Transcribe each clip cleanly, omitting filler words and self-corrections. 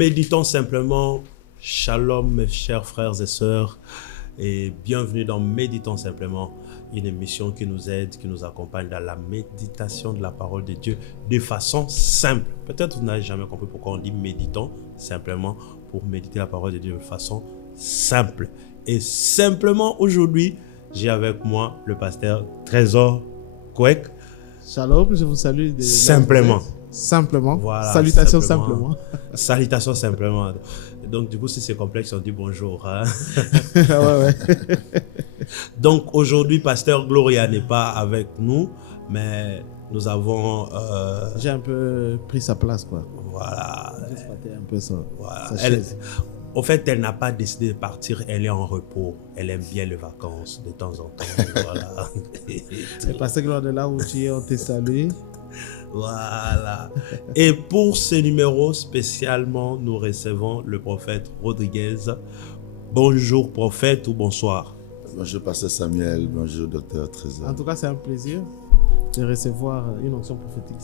Méditons simplement. Shalom mes chers frères et sœurs et bienvenue dans Méditons simplement, une émission qui nous aide, qui nous accompagne dans la méditation de la parole de Dieu de façon simple. Peut-être vous n'avez jamais compris pourquoi on dit méditons simplement, pour méditer la parole de Dieu de façon simple. Et simplement aujourd'hui, j'ai avec moi le pasteur Trésor Kouek. Shalom, je vous salue. Simplement. Simplement. Voilà, salutations simplement. Salutations simplement. Donc du coup, si c'est complexe, on dit bonjour. Hein? Ouais. Donc aujourd'hui, pasteur Gloria n'est pas avec nous, mais nous avons... J'ai un peu pris sa place, quoi. Voilà. J'ai flatté un peu ça. Voilà. Sa chaise. Au fait, elle n'a pas décidé de partir, elle est en repos. Elle aime bien les vacances de temps en temps. Voilà. C'est parce que lors de là où tu es, on te salue. Voilà. Et pour ce numéro spécialement, nous recevons le prophète Rodriguez. Bonjour prophète ou bonsoir. Bonjour pasteur Samuel, bonjour docteur Trésor. En tout cas, c'est un plaisir de recevoir une onction prophétique.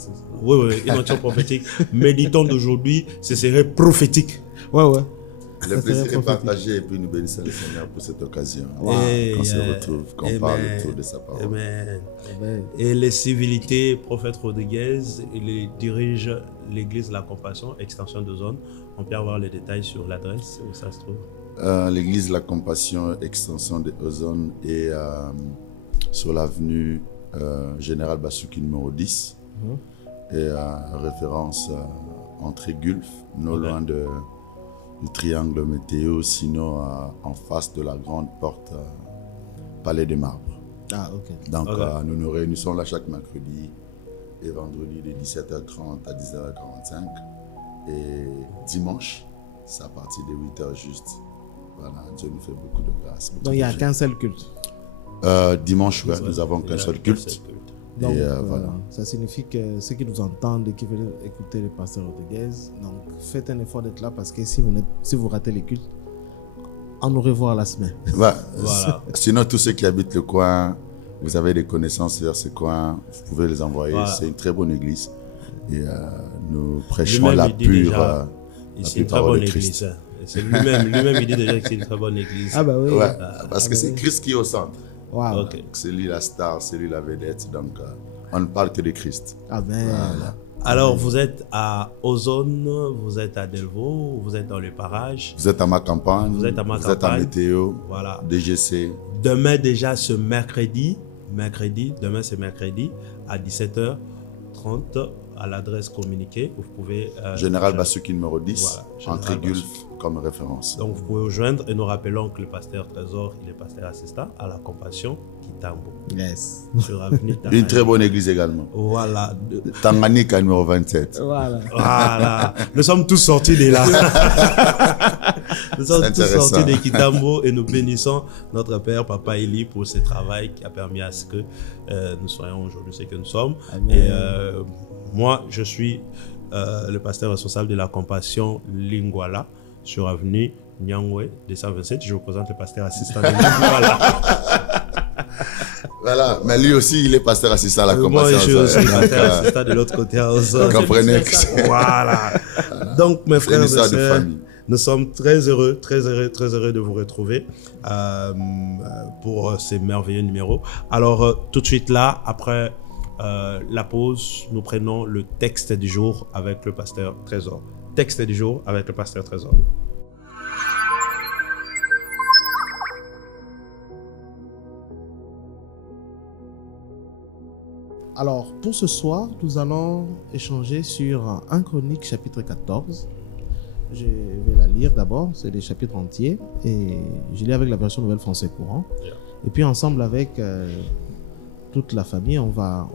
Oui, une onction prophétique. Méditons d'aujourd'hui, ce serait prophétique. Ouais. Le plaisir est partagé et puis nous bénissons le Seigneur pour cette occasion. Wow. Qu'on se retrouve, qu'on parle autour de sa parole. Amen. Amen. Et les civilités, prophète Rodriguez, il dirige l'église de la Compassion, extension de zone. On peut avoir les détails sur l'adresse où ça se trouve. L'église de la Compassion, extension de Ozone est sur l'avenue Général Bassouki numéro 10 et référence entrée Gulf, non loin du triangle météo, sinon en face de la grande porte Palais des Marbres. Ah, ok. Donc nous nous réunissons là chaque mercredi et vendredi de 17h30 à 10h45 et dimanche, c'est à partir de 8h juste. Voilà, Dieu nous fait beaucoup de grâce. Donc il n'y a qu'un seul culte. Dimanche, ouais, nous avons qu'un seul culte. Donc, et voilà. Ça signifie que ceux qui nous entendent et qui veulent écouter le pasteur Rodriguez, donc faites un effort d'être là parce que si vous ratez les cultes, on nous revoit la semaine. Ouais. Voilà. Sinon, tous ceux qui habitent le coin, vous avez des connaissances vers ce coin, vous pouvez les envoyer. Voilà. C'est une très bonne église. Et nous prêchons Lui-même, la il dit pure, déjà, c'est une très parole bonne de Christ. église. C'est lui-même, il dit déjà que c'est une très bonne église. Ah bah oui. Ouais, parce que c'est Christ qui est au centre. Wow. Ok. C'est lui la star, c'est lui la vedette. Donc, on ne parle que de Christ. Amen. Voilà. Alors, vous êtes à Ozone, vous êtes à Delvaux, vous êtes dans les parages. Vous êtes à ma campagne, Vous êtes à ma vous êtes à campagne. Météo, Voilà. DGC. Demain déjà, ce mercredi, demain c'est mercredi, à 17h30, à l'adresse communiquée, vous pouvez... Général Bassouki numéro 10, Voilà, Général entrée Gulf Bassouki. comme référence. Donc, vous pouvez vous joindre et nous rappelons que le pasteur Trésor, il est pasteur assistant à la Compassion Kitambo. Yes. Sur avenue Une Tanganyika. très bonne église également. Voilà. Tanganyika numéro 27. Voilà. Voilà. Nous sommes tous sortis de là. Nous sommes C'est tous intéressant. sortis de Kitambo et nous bénissons notre Père, Papa Eli, pour ce travail qui a permis à ce que nous soyons aujourd'hui ce que nous sommes. Amen. Et moi, je suis le pasteur responsable de la Compassion Lingwala sur avenue Nyangwe 227. Je vous présente le pasteur assistant de Lingwala. Voilà, mais lui aussi, il est pasteur assistant à la Moi, compassion. je suis aussi Donc, pasteur assistant de l'autre côté à Ozone. comprenez. Voilà. Donc, mes C'est frères une et histoire de sœurs, famille. nous sommes très heureux de vous retrouver pour ces merveilleux numéros. Alors, tout de suite là, après la pause, nous prenons le texte du jour avec le pasteur Trésor. Texte du jour avec le pasteur Trésor. Alors, pour ce soir, nous allons échanger sur 1 Chronique chapitre 14. Je vais la lire d'abord, c'est les chapitres entiers, et je lis avec la version Nouvelle Français Courant. Et puis ensemble avec toute la famille, on va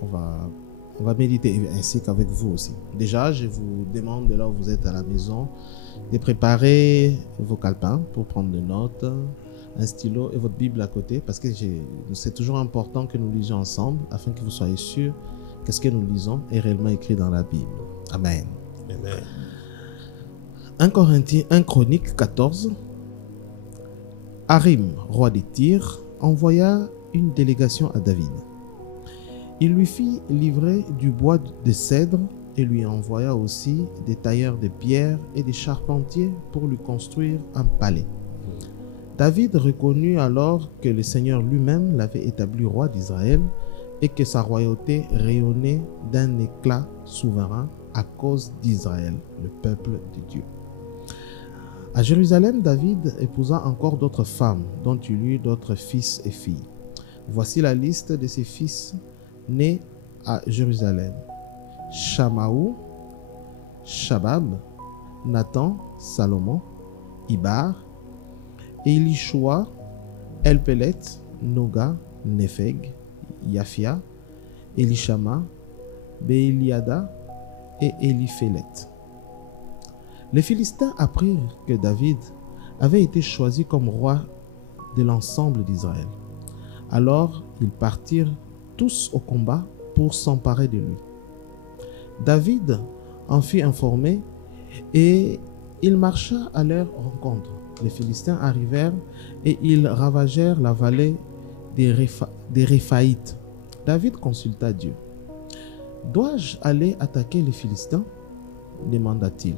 méditer, ainsi qu'avec vous aussi. Déjà, je vous demande, de là où vous êtes à la maison, de préparer vos calepins pour prendre des notes, un stylo et votre Bible à côté, parce que c'est toujours important que nous lisions ensemble, afin que vous soyez sûrs que ce que nous lisons est réellement écrit dans la Bible. Amen. Amen. 1 Chronique 14. Arim, roi des Tyr, envoya une délégation à David. Il lui fit livrer du bois de cèdre et lui envoya aussi des tailleurs de pierre et des charpentiers pour lui construire un palais. David reconnut alors que le Seigneur lui-même l'avait établi roi d'Israël et que sa royauté rayonnait d'un éclat souverain à cause d'Israël, le peuple de Dieu. À Jérusalem, David épousa encore d'autres femmes, dont il eut d'autres fils et filles. Voici la liste de ses fils nés à Jérusalem: Shamaou, Shabab, Nathan, Salomon, Ibar, Elishua, Elpelet, Noga, Nepheg, Yafia, Elishama, Beeliada et Eliphélet. Les Philistins apprirent que David avait été choisi comme roi de l'ensemble d'Israël. Alors ils partirent tous au combat pour s'emparer de lui. David en fut informé et il marcha à leur rencontre. Les Philistins arrivèrent et ils ravagèrent la vallée des Réphaïtes. David consulta Dieu. « Dois-je aller attaquer les Philistins ?» demanda-t-il.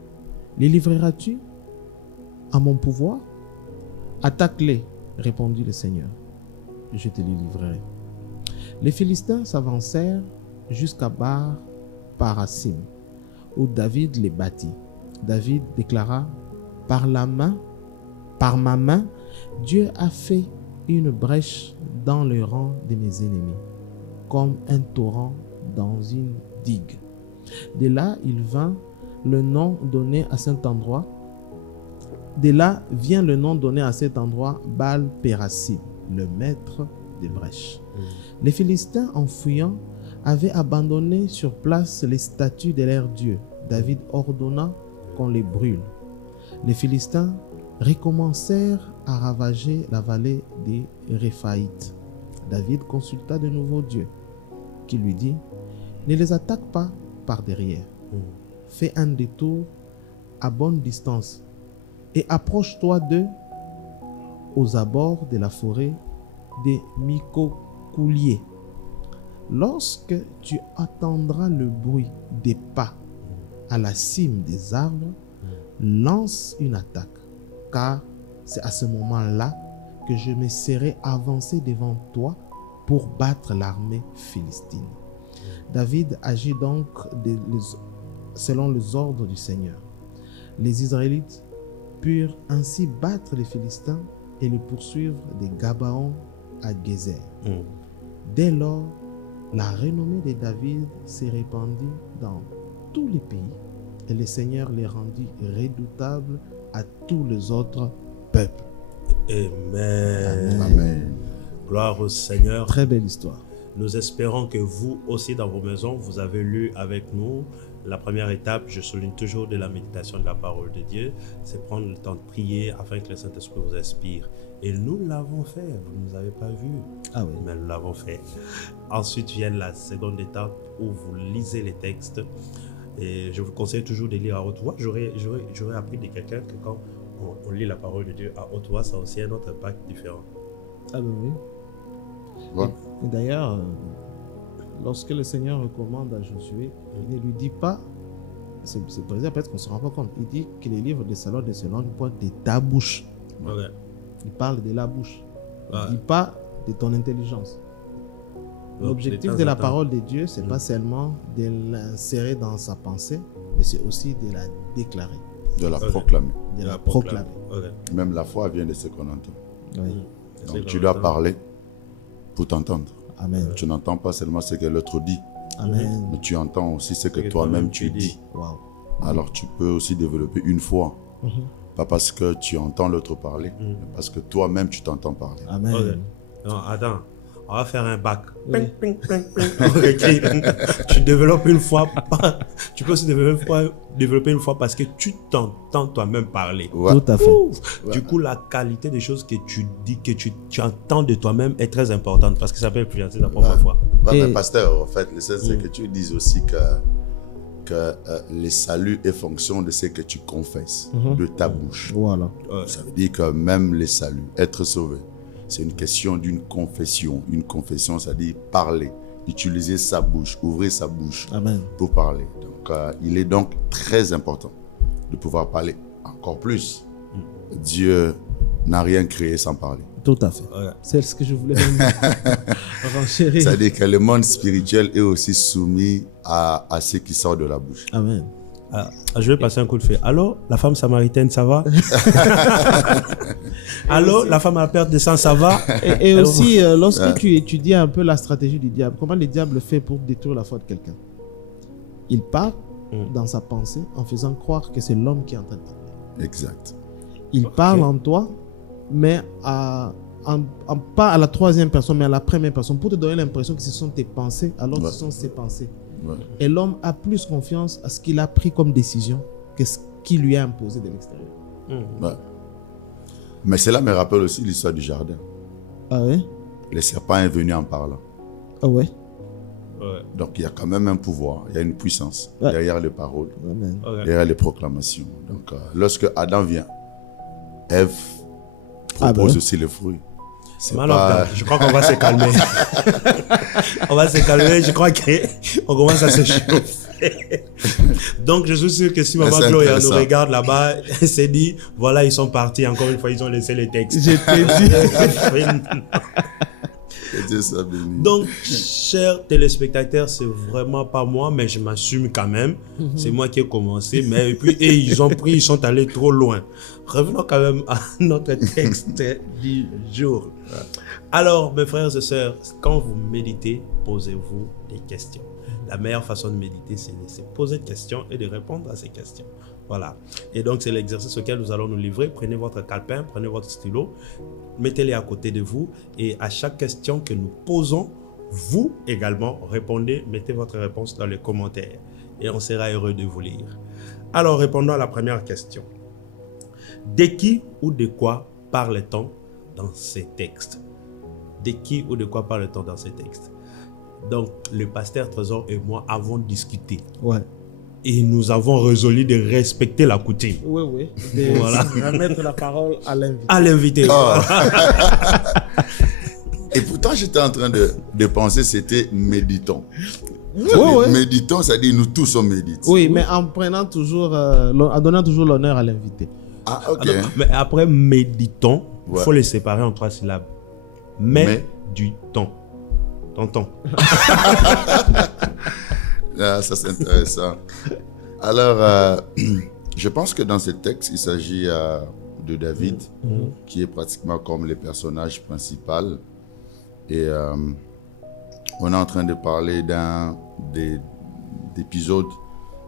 « Les livreras-tu à mon pouvoir ?»« Attaque-les, répondit le Seigneur. Je te les livrerai. » Les Philistins s'avancèrent jusqu'à Bar Parasim, où David les battit. David déclara: par ma main, Dieu a fait une brèche dans le rang de mes ennemis, comme un torrent dans une digue. De là, il vint le nom donné à cet endroit. De là vient le nom donné à cet endroit Baal Pérasim, le maître des brèches. Les Philistins, en fuyant, avaient abandonné sur place les statues de leurs dieux. David ordonna qu'on les brûle. Les Philistins recommencèrent à ravager la vallée des Réphaïtes. David consulta de nouveau Dieu, qui lui dit: ne les attaque pas par derrière. Fais un détour à bonne distance et approche-toi d'eux aux abords de la forêt des Micocouliers. Lorsque tu entendras le bruit des pas à la cime des arbres, lance une attaque, car c'est à ce moment-là que je me serai avancé devant toi pour battre l'armée philistine. David agit donc selon les ordres du Seigneur. Les Israélites purent ainsi battre les Philistins et les poursuivre de Gabaon à Gézer. Dès lors, la renommée de David s'est répandue dans tous les pays et le Seigneur les rendit redoutables à tous les autres peuples. Amen. Amen. Gloire au Seigneur. Très belle histoire. Nous espérons que vous aussi dans vos maisons, vous avez lu avec nous. La première étape, je souligne toujours de la méditation de la parole de Dieu, c'est prendre le temps de prier afin que le Saint-Esprit vous inspire. Et nous l'avons fait, vous ne nous avez pas vu, Ah oui. mais nous l'avons fait. Ensuite vient la seconde étape où vous lisez les textes. Et je vous conseille toujours de lire à haute voix. J'aurais appris de quelqu'un que quand on lit la parole de Dieu à haute voix, ça a aussi un autre impact différent. Ah ben oui. Voilà. Et d'ailleurs, lorsque le Seigneur recommande à Josué, il ne lui dit pas, c'est précisé, peut-être qu'on ne se rend pas compte, il dit que les livres de Salomon ne se languent pas de ta bouche. Okay. Il parle de la bouche. Il Ouais. ne dit pas de ton intelligence. Donc, L'objectif de la parole de Dieu, c'est pas seulement de l'insérer dans sa pensée, mais c'est aussi de la déclarer, De la Ok. proclamer. de la proclamer. Okay. Même la foi vient de ce qu'on entend. Oui. C'est Donc tu qu'on dois entend. parler pour t'entendre. Amen. Tu n'entends pas seulement ce que l'autre dit, Amen. mais tu entends aussi ce que Que toi-même toi-même tu tu dis. Wow. Alors tu peux aussi développer une foi. Mhm. Pas parce que tu entends l'autre parler, Mhm. mais parce que toi-même tu t'entends parler. Amen. Ok. Non, attends, on va faire un bac. Oui. Ping, ping, ping, ping. Ok. Tu développes une foi. Tu peux aussi développer une foi parce que tu t'entends toi-même parler. Ouais. Tout à fait. Ouais. Du coup, la qualité des choses que tu dis, que tu entends de toi-même est très importante parce que ça peut influencer ta propre Ouais. foi. Ouais, Et- mais pasteur, en fait, l'essentiel, c'est que tu dises aussi que le salut est fonction de ce que tu confesses, Mhm. de ta bouche. Voilà. Ouais. Ça veut dire que même les saluts, être sauvé, c'est une question d'une confession. Une confession, c'est-à-dire parler utiliser sa bouche, ouvrir sa bouche Amen. pour parler. Donc, il est donc très important de pouvoir parler encore plus. Dieu n'a rien créé sans parler. Tout à fait. Ouais. C'est ce que je voulais même renchérir. C'est-à-dire que le monde spirituel est aussi soumis à ce qui sort de la bouche. Amen. Ah, je vais passer un coup de fil. Allô, la femme samaritaine, ça va? Allô, la femme à la perte de sang, ça va? Et aussi, lorsque tu étudies un peu la stratégie du diable, comment le diable fait pour détruire la foi de quelqu'un? Il part dans sa pensée en faisant croire que c'est l'homme qui est en train de parler. Exact. Il parle en toi, mais pas à la troisième personne, mais à la première personne, pour te donner l'impression que ce sont tes pensées, alors que ce sont ses pensées. Ouais. Et l'homme a plus confiance à ce qu'il a pris comme décision que ce qui lui est imposé de l'extérieur. Ouais. Mais cela me rappelle aussi l'histoire du jardin. Ah ouais? Le serpent est venu en parlant. Ah ouais? Ouais. Donc il y a quand même un pouvoir, il y a une puissance Ouais. derrière les paroles, Amen. Ok. derrière les proclamations. Donc lorsque Adam vient, Ève Ah propose ben. aussi le fruit. C'est Man of pas... God, je crois qu'on va se calmer. On va se calmer, je crois qu'on commence à se chauffer. Donc, je suis sûr que si Maman C'est Gloria nous intéressant. regarde là-bas, elle s'est dit, voilà, ils sont partis. Encore une fois, ils ont laissé les textes. Je t'ai dit. Que Dieu soit béni. Donc, chers téléspectateurs, c'est vraiment pas moi, mais je m'assume quand même. C'est moi qui ai commencé, mais puis et ils sont allés trop loin. Revenons quand même à notre texte du jour. Alors, mes frères et sœurs, quand vous méditez, posez-vous des questions. La meilleure façon de méditer, c'est de poser des questions et de répondre à ces questions. Voilà. Et donc, c'est l'exercice auquel nous allons nous livrer. Prenez votre calepin, prenez votre stylo, mettez-les à côté de vous et à chaque question que nous posons, vous également répondez, mettez votre réponse dans les commentaires et on sera heureux de vous lire. Alors, répondons à la première question. De qui ou de quoi parle-t-on dans ces textes? De qui ou de quoi parle-t-on dans ces textes? Donc, le pasteur Trésor et moi avons discuté Ouais. et nous avons résolu de respecter la coutume. Oui, oui. De Voilà. remettre la parole à l'invité. À l'invité. Et pourtant, j'étais en train de penser c'était méditons. Ouais. Méditons, c'est-à-dire nous tous on médite. Oui, mais en prenant toujours, en donnant toujours l'honneur à l'invité. Ah, ok. Alors, mais après, méditons, il Ouais. faut les séparer en 3 syllabes. Mais du temps. Tonton. Ah, ça, c'est intéressant. Alors, je pense que dans ce texte, il s'agit de David, qui est pratiquement comme le personnage principal. Et on est en train de parler d'un des épisodes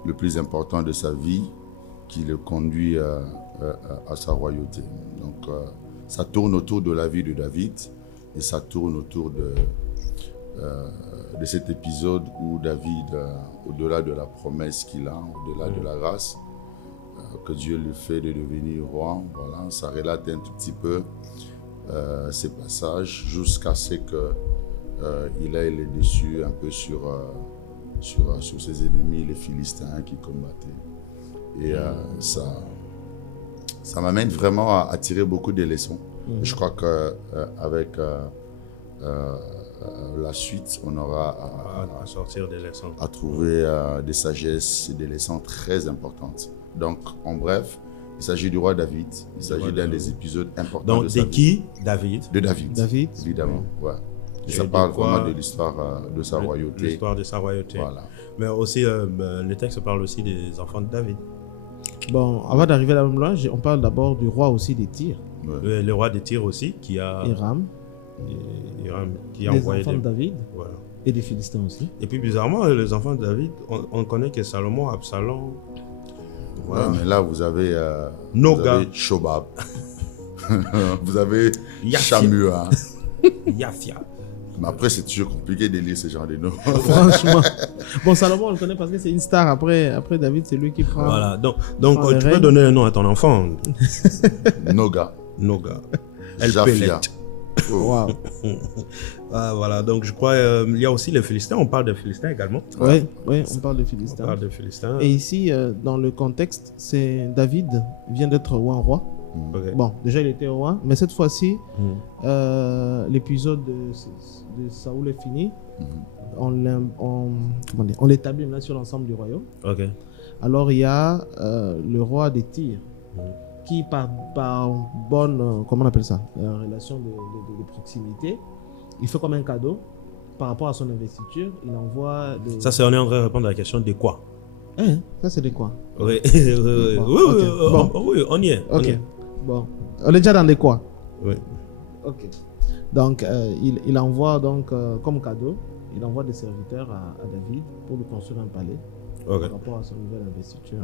le plus important de sa vie, qui le conduit à sa royauté. Donc, ça tourne autour de la vie de David et ça tourne autour de cet épisode où David, au-delà de la promesse qu'il a, au-delà de la grâce que Dieu lui fait de devenir roi, voilà, ça relate un tout petit peu ces passages jusqu'à ce qu'il ait le dessus un peu sur ses ennemis, les Philistins qui combattaient. Et ça m'amène vraiment à tirer beaucoup de leçons. Je crois qu'avec la suite, on aura À sortir des leçons. à trouver des sagesses et des leçons très importantes. Donc, en bref, il s'agit du roi David. Il s'agit d'un des épisodes importants Donc, de sa de vie. qui? David. De David. David. Évidemment, ouais. Et Et ça de parle quoi- vraiment de l'histoire de sa royauté. L'histoire de sa royauté. Voilà. Mais aussi, le texte parle aussi des enfants de David. Bon, avant d'arriver là même loin, on parle d'abord du roi aussi des Tyr, Ouais. Le roi de Tyr aussi, qui a, Hiram, qui a des envoyé enfants de David Voilà. et des Philistins aussi. Et puis, bizarrement, les enfants de David, on connaît que Salomon, Absalom. Voilà. Ouais, mais là, vous avez Noga. Shobab. Vous avez Yafia. Shamua. Yafia. Mais après, c'est toujours compliqué de lire ce genre de noms. Franchement. Bon, Salomon, on le connaît parce que c'est une star. Après David, c'est lui qui prend. Voilà. Donc Prends les tu peux règles. donner un nom à ton enfant. Noga. Noga. Jafia. Oh. Waouh. Ah, voilà. Donc, je crois il y a aussi les Philistins. On parle des Philistins également. Oui, on parle de On Philistins. parle des Philistins. Et ici, dans le contexte, c'est David vient d'être roi. Ok. Bon, déjà il était roi, mais cette fois-ci, l'épisode de Saoul est fini. On l'établit maintenant sur l'ensemble du royaume. Ok. Alors il y a le roi des Tyr qui par bonne, comment on appelle ça, relation de proximité, il fait comme un cadeau par rapport à son investiture, il envoie des... Ça, c'est on est en train de répondre à la question de quoi? Ça c'est de quoi? Oui, oui, on y est. Ok, bon, on est déjà dans des quoi? Oui. Ok. Donc, il envoie donc, comme cadeau, il envoie des serviteurs à David pour lui construire un palais par rapport à son nouvelle investiture.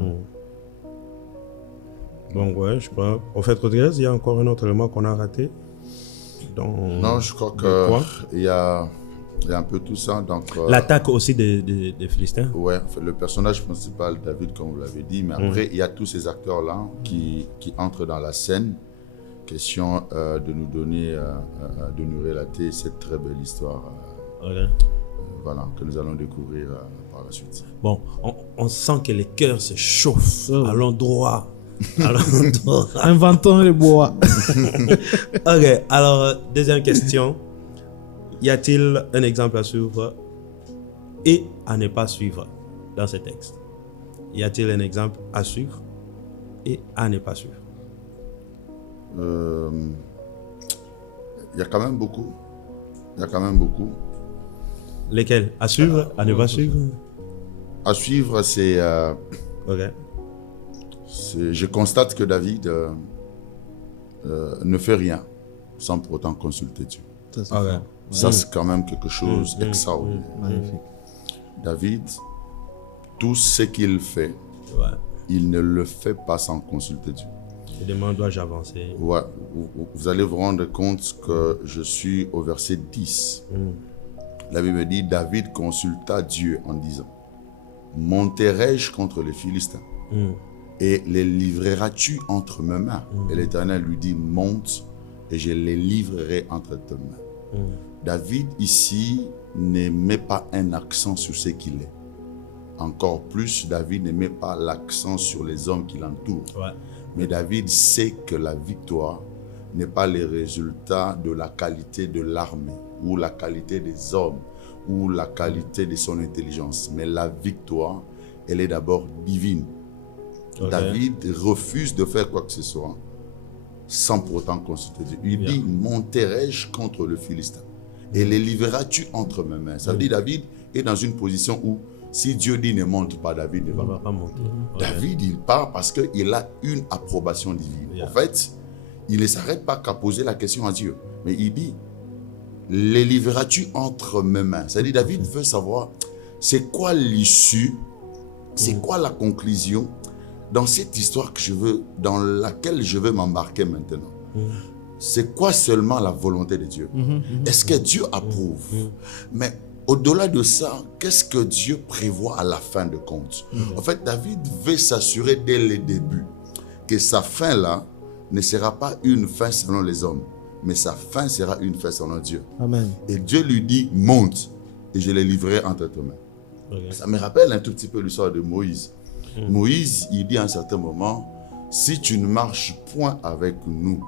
Donc, ouais, je crois. Au fait, Rodriguez, il y a encore un autre élément qu'on a raté. Non, je crois qu'il y a un peu tout ça. L'attaque aussi des Philistins. Ouais, en fait, le personnage principal, David, comme vous l'avez dit, mais après, il y a tous ces acteurs-là qui entrent dans la scène. Question de nous donner, de nous relater cette très belle histoire. Voilà, que nous allons découvrir par la suite. Bon, on sent que les cœurs se chauffent à l'endroit. Inventons le bois. Ok, alors, deuxième question. Y a-t-il un exemple à suivre et à ne pas suivre dans ce texte? Y a-t-il un exemple à suivre et à ne pas suivre? Il y a quand même beaucoup. Lesquels? À suivre, à ne pas suivre? À suivre, c'est... je constate que David ne fait rien sans pour autant consulter Dieu. Ça, c'est quand même quelque chose d'extraordinaire. David, tout ce qu'il fait, il ne le fait pas sans consulter Dieu. Il demande, dois-je avancer? Ouais, vous allez vous rendre compte que je suis au verset 10. La Bible dit, David consulta Dieu en disant, monterai-je contre les Philistins et les livreras-tu entre mes mains? Et l'Éternel lui dit, monte et je les livrerai entre tes mains. David ici ne met pas un accent sur ce qu'il est. Encore plus, David ne met pas l'accent sur les hommes qui l'entourent. Mais David sait que la victoire n'est pas le résultat de la qualité de l'armée ou la qualité des hommes ou la qualité de son intelligence. Mais la victoire, elle est d'abord divine. David refuse de faire quoi que ce soit sans pour autant consulter Dieu. Il dit, monterai-je contre le Philistin et les livreras-tu entre mes mains? Ça veut dire David est dans une position où si Dieu dit ne monte pas, David ne va pas monter. David, il part parce qu'il a une approbation divine. En fait, il ne s'arrête pas qu'à poser la question à Dieu. Mais il dit, les livreras-tu entre mes mains? C'est-à-dire, David veut savoir, c'est quoi l'issue, c'est quoi la conclusion dans cette histoire dans laquelle je veux m'embarquer maintenant. C'est quoi seulement la volonté de Dieu? Est-ce que Dieu approuve? Mais au-delà de ça, qu'est-ce que Dieu prévoit à la fin de compte? En fait, David veut s'assurer dès le début que sa fin-là ne sera pas une fin selon les hommes, mais sa fin sera une fin selon Dieu. Amen. Et Dieu lui dit, monte et je les livrerai entre tes mains. Ça me rappelle un tout petit peu l'histoire de Moïse. Moïse, il dit à un certain moment, si tu ne marches point avec nous,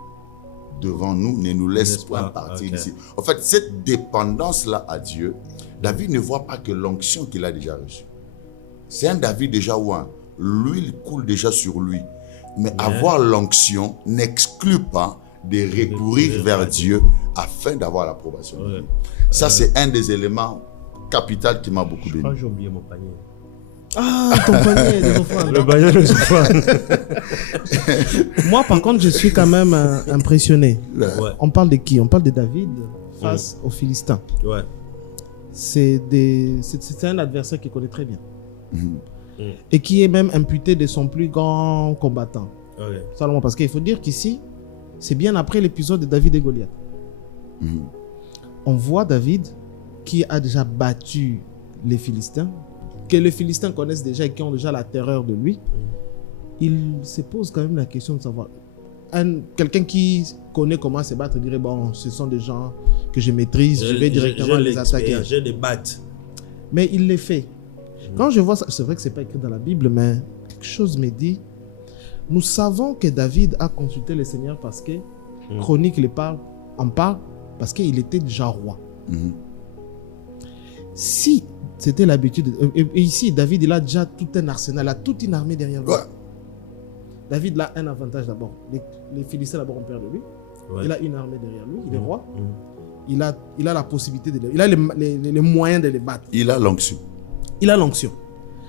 devant nous, ne nous laisse point partir d'ici. En fait, cette dépendance-là à Dieu, David ne voit pas que l'onction qu'il a déjà reçue. C'est un David déjà ouin. L'huile coule déjà sur lui. Mais avoir l'onction n'exclut pas de recourir vers Dieu afin d'avoir l'approbation. Ça, c'est un des éléments capitaux qui m'a beaucoup béni. Je crois que j'ai oublié mon panier. Ah, ton panier des offrandes. Le panier des offrandes. Moi, par contre, je suis quand même impressionné. On parle de qui? On parle de David face aux Philistins. C'est un adversaire qu'il connaît très bien. Et qui est même imputé de son plus grand combattant. Salomon, parce qu'il faut dire qu'ici, c'est bien après l'épisode de David et Goliath. On voit David qui a déjà battu les Philistins, que les Philistins connaissent déjà et qui ont déjà la terreur de lui. Il se pose quand même la question de savoir, quelqu'un qui connaît comment se battre dirait, bon, ce sont des gens que je maîtrise, je vais directement les attaquer. Je les batte. Mais il les fait. Quand je vois ça, c'est vrai que ce n'est pas écrit dans la Bible, mais quelque chose me dit, Nous savons que David a consulté le Seigneur parce que Chronique en parle parce qu'il était déjà roi. Si c'était l'habitude, et ici David il a déjà tout un arsenal, il a toute une armée derrière lui. Ouais. David il a un avantage d'abord. Les Philistins d'abord ont peur de lui. Ouais. Il a une armée derrière lui, il est roi. Il a la possibilité il a les moyens de les battre. Il a l'onction. Il a l'onction.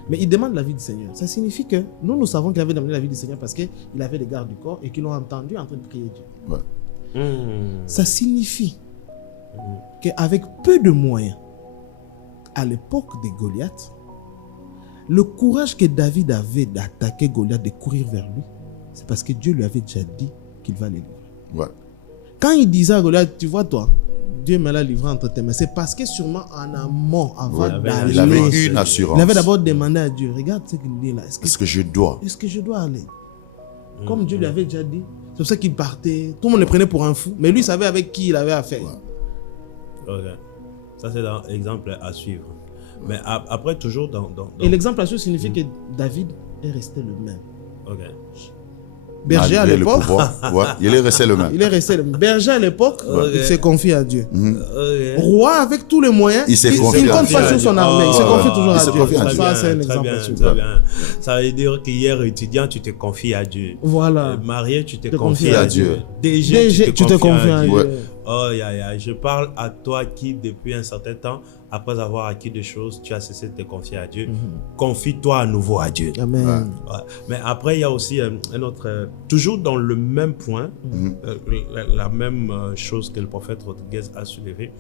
Mais il demande l'avis du Seigneur. Ça signifie que nous savons qu'il avait demandé l'avis du Seigneur parce qu'il avait les gardes du corps et qu'ils l'ont entendu en train de prier Dieu. Ouais. Ça signifie qu'avec peu de moyens, à l'époque de Goliath, le courage que David avait d'attaquer Goliath, de courir vers lui, c'est parce que Dieu lui avait déjà dit qu'il va les livrer. Ouais. Quand il disait à Goliath, tu vois toi, Dieu me l'a livré entre tes mains, c'est parce que sûrement en amont, avant d'aller, Il avait une assurance. il avait d'abord demandé à Dieu, regarde ce qu'il dit là, Est-ce que je dois? est-ce que je dois aller? Comme Dieu lui avait déjà dit, c'est pour ça qu'il partait, tout le monde le prenait pour un fou, mais lui savait avec qui il avait affaire. Ok. Ça, c'est un exemple à suivre. Mais après, toujours dans... Et l'exemple à suivre signifie que David est resté le même. Ok. Berger à Malgré le l'époque, pouvoir, ouais, il est resté le même. il est resté le même. Berger à l'époque, il s'est confié à Dieu. Ok. Roi avec tous les moyens, Il s'est il confié ne à compte Dieu. pas sur son armée, il se confie toujours il à se Dieu. confie à Dieu. Ça, c'est un Très exemple bien, à suivre. très bien. Ça veut dire qu'hier, étudiant, tu te confies à Dieu. Voilà. Marié, tu te Te confies confies à à Dieu. Dieu. DG, tu te confies à Dieu. Ouais. Oh, je parle à toi qui, depuis un certain temps, après avoir acquis des choses, tu as cessé de te confier à Dieu. Confie-toi à nouveau à Dieu. Amen. Ouais. Mais après, il y a aussi un autre... toujours dans le même point, la même chose que le prophète Rodriguez a soulevé,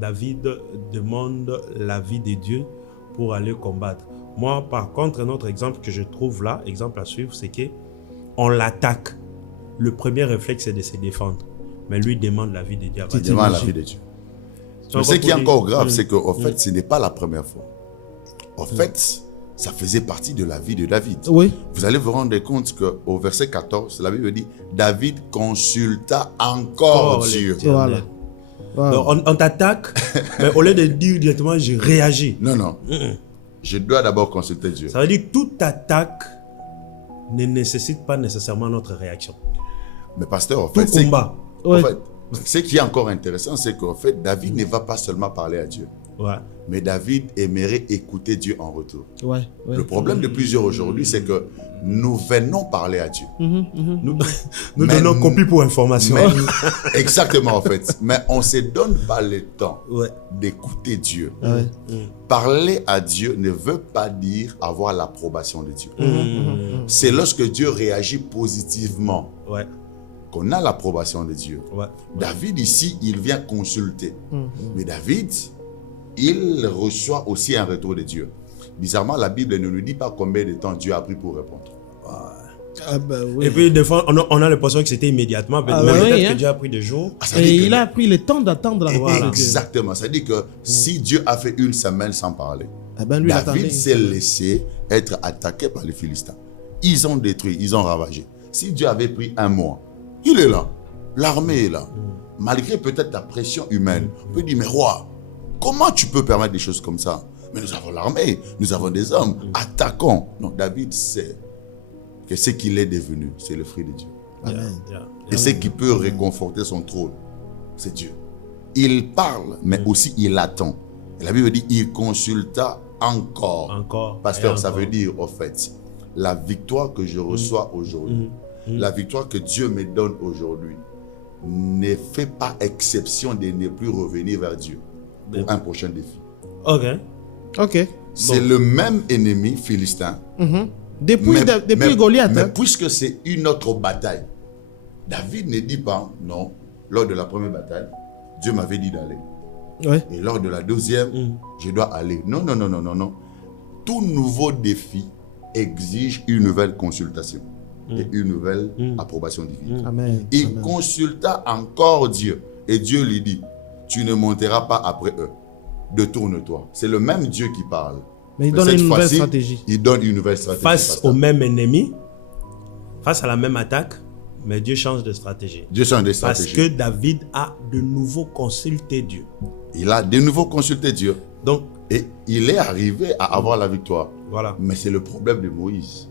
David demande l'avis de Dieu pour aller combattre. Moi, par contre, un autre exemple que je trouve là, exemple à suivre, c'est qu'on l'attaque. Le premier réflexe, c'est de se défendre. Mais lui demande l'avis de Dieu. Il demande l'avis de Dieu. Mais ce qui est encore grave, c'est qu'en fait, ce n'est pas la première fois. En fait, ça faisait partie de la vie de David. Oui. Vous allez vous rendre compte qu'au verset 14, la Bible dit « David consulta encore Dieu ». Voilà. Voilà. Donc, on t'attaque, mais au lieu de dire directement, je réagis. Non, non. Je dois d'abord consulter Dieu. Ça veut dire que toute attaque ne nécessite pas nécessairement notre réaction. Mais pasteur, en Tout fait, combat. Ouais. ce qui est encore intéressant, c'est qu'en fait, David ne va pas seulement parler à Dieu, Ouais. mais David aimerait écouter Dieu en retour. Ouais. Ouais. Le problème de plusieurs aujourd'hui, c'est que nous venons parler à Dieu. Nous Mais- donnons copie pour information. Mais- exactement, en fait. Mais on ne se donne pas le temps Ouais. d'écouter Dieu. Ouais. Parler à Dieu ne veut pas dire avoir l'approbation de Dieu. C'est lorsque Dieu réagit positivement Ouais. qu'on a l'approbation de Dieu. Ouais. David ici, il vient consulter. Mais David, il reçoit aussi un retour de Dieu. Bizarrement, la Bible ne nous dit pas combien de temps Dieu a pris pour répondre. Ah ben oui. Et puis, des fois, on a l'impression que c'était immédiatement. Ah, mais bah peut-être oui, que hein. Dieu a pris des jours. Ah, ça veut dire Et que- il a pris le temps d'attendre la réponse de Dieu. Exactement. Ça veut dire que si Dieu a fait une semaine sans parler, Ah ben lui, il attendait. David s'est laissé être attaqué par les Philistins. Ils ont détruit, ils ont ravagé. Si Dieu avait pris un mois, il est là. L'armée est là. Malgré peut-être la pression humaine, on peut dire, mais roi, comment tu peux permettre des choses comme ça? Mais nous avons l'armée, nous avons des hommes, attaquons. Non, David sait que ce qu'il est devenu, c'est le fruit de Dieu. Amen. Et ce qui peut réconforter son trône, c'est Dieu. Il parle, mais aussi il attend. Et la Bible dit, il consulta encore. Encore. Pasteur, et ça encore. veut dire, au fait, la victoire que je reçois aujourd'hui, la victoire que Dieu me donne aujourd'hui, ne fait pas exception de ne plus revenir vers Dieu pour un prochain défi. Ok. Ok. C'est le même ennemi philistin. Depuis Goliath. Mais hein. puisque c'est une autre bataille, David ne dit pas, non, lors de la première bataille, Dieu m'avait dit d'aller. Ouais. Et lors de la deuxième, je dois aller. Non, non, non, non, non, non. Tout nouveau défi exige une nouvelle consultation et une nouvelle approbation divine. Amen. Il Amen. consulta encore Dieu. Et Dieu lui dit, tu ne monteras pas après eux. Détourne-toi. C'est le même Dieu qui parle. Mais il Mais donne cette une nouvelle fois-ci, stratégie. Il donne une nouvelle stratégie. Face pasteur. au même ennemi, face à la même attaque, mais Dieu change de stratégie. Dieu change de Parce stratégie. que David a de nouveau consulté Dieu. Il a de nouveau consulté Dieu. Donc, Et il est arrivé à avoir la victoire. voilà. Mais c'est le problème de Moïse.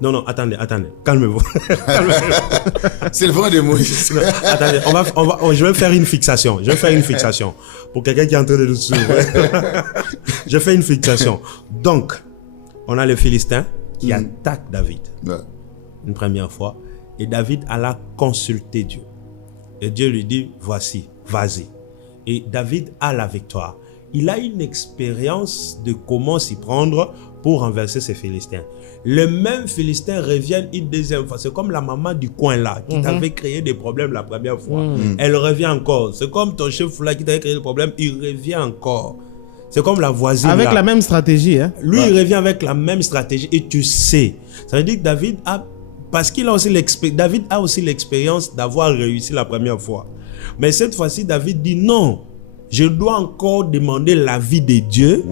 Non, attendez. Calmez-vous. C'est le vent de Moïse. Non, attendez, je vais faire une fixation. Pour quelqu'un qui est en train de nous suivre. Je fais une fixation. Donc, on a les Philistins qui attaquent David. Ouais. Une première fois. Et David alla consulter Dieu. Et Dieu lui dit, voici, vas-y. Et David a la victoire. Il a une expérience de comment s'y prendre pour renverser ces Philistins. Les mêmes Philistins reviennent une deuxième fois. C'est comme la maman du coin là, qui t'avait créé des problèmes la première fois. Elle revient encore. C'est comme ton chef là qui t'avait créé des problèmes, il revient encore. C'est comme la voisine avec là. la même stratégie. Hein? Lui, il revient avec la même stratégie et tu sais. Ça veut dire que David a... Parce qu'il a aussi David a aussi l'expérience d'avoir réussi la première fois. Mais cette fois-ci, David dit non. Je dois encore demander l'avis de Dieu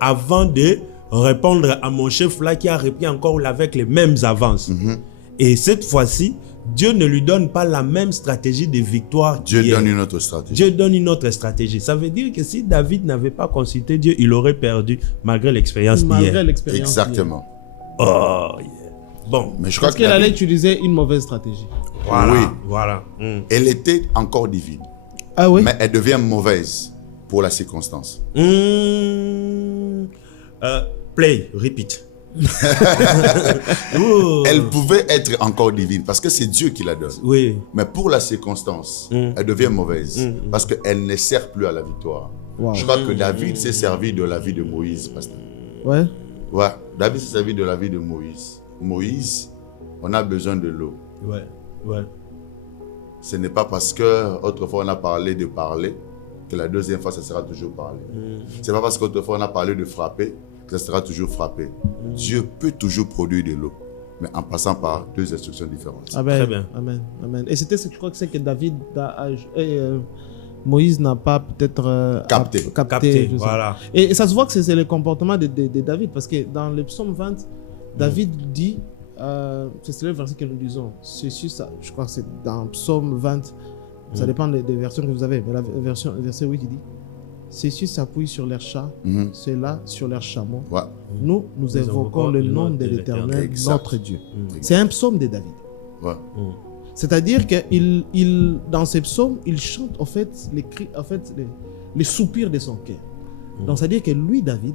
avant de répondre à mon chef là qui a repris encore avec les mêmes avances. Et cette fois-ci, Dieu ne lui donne pas la même stratégie de victoire. Dieu donne une autre stratégie. Dieu donne une autre stratégie. Ça veut dire que si David n'avait pas consulté Dieu, il aurait perdu malgré l'expérience d'hier. Exactement. Oh, yeah. Bon. Mais je crois qu'elle allait utiliser une mauvaise stratégie. Voilà. Elle était encore divine. Ah oui? Mais elle devient mauvaise pour la circonstance. Play, repeat. Elle pouvait être encore divine parce que c'est Dieu qui la donne. Oui. Mais pour la circonstance, elle devient mauvaise parce qu'elle ne sert plus à la victoire. Wow. Je crois que David s'est servi de la vie de Moïse, pasteur. Ouais. David s'est servi de la vie de Moïse. Moïse, on a besoin de l'eau. Ouais. Ce n'est pas parce que autrefois on a parlé de parler que la deuxième fois ça sera toujours parler. C'est pas parce qu'autrefois on a parlé de frapper que ça sera toujours frapper. Dieu peut toujours produire de l'eau, mais en passant par deux instructions différentes. Amen. Très bien. Amen. Et c'était, je crois que c'est que David, Moïse n'a pas peut-être capté. Voilà. Et ça se voit que c'est le comportement de David, parce que dans le psaume 20, David dit, c'est le verset que nous disons, je crois que c'est dans psaume 20, ça dépend des versions que vous avez, mais verset 8 il dit, ceux-ci s'appuient sur leurs chats, ceux-là sur leurs chameaux. Ouais. Nous évoquons le nom de l'Éternel, notre Dieu. C'est un psaume de David. Ouais. C'est-à-dire que dans ces psaumes, il chante en fait les cris, les soupirs de son cœur. Donc c'est-à-dire que lui, David,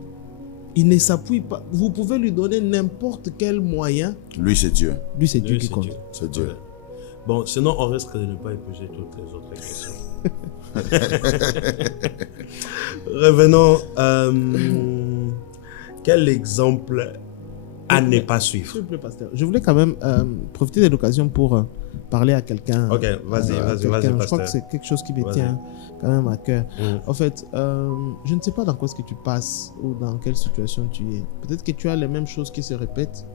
il ne s'appuie pas. Vous pouvez lui donner n'importe quel moyen. Lui, c'est Dieu. Lui, c'est Dieu qui compte. C'est Dieu. Bon, sinon, on risque de ne pas épouser toutes les autres questions. Revenons. Quel exemple à ne pas suivre? S'il vous plaît, pasteur. Je voulais quand même profiter de l'occasion pour parler à quelqu'un. Ok, vas-y, je crois pasteur. que c'est quelque chose qui me tient quand même à cœur. En fait, je ne sais pas dans quoi est-ce que tu passes ou dans quelle situation tu es. Peut-être que tu as les mêmes choses qui se répètent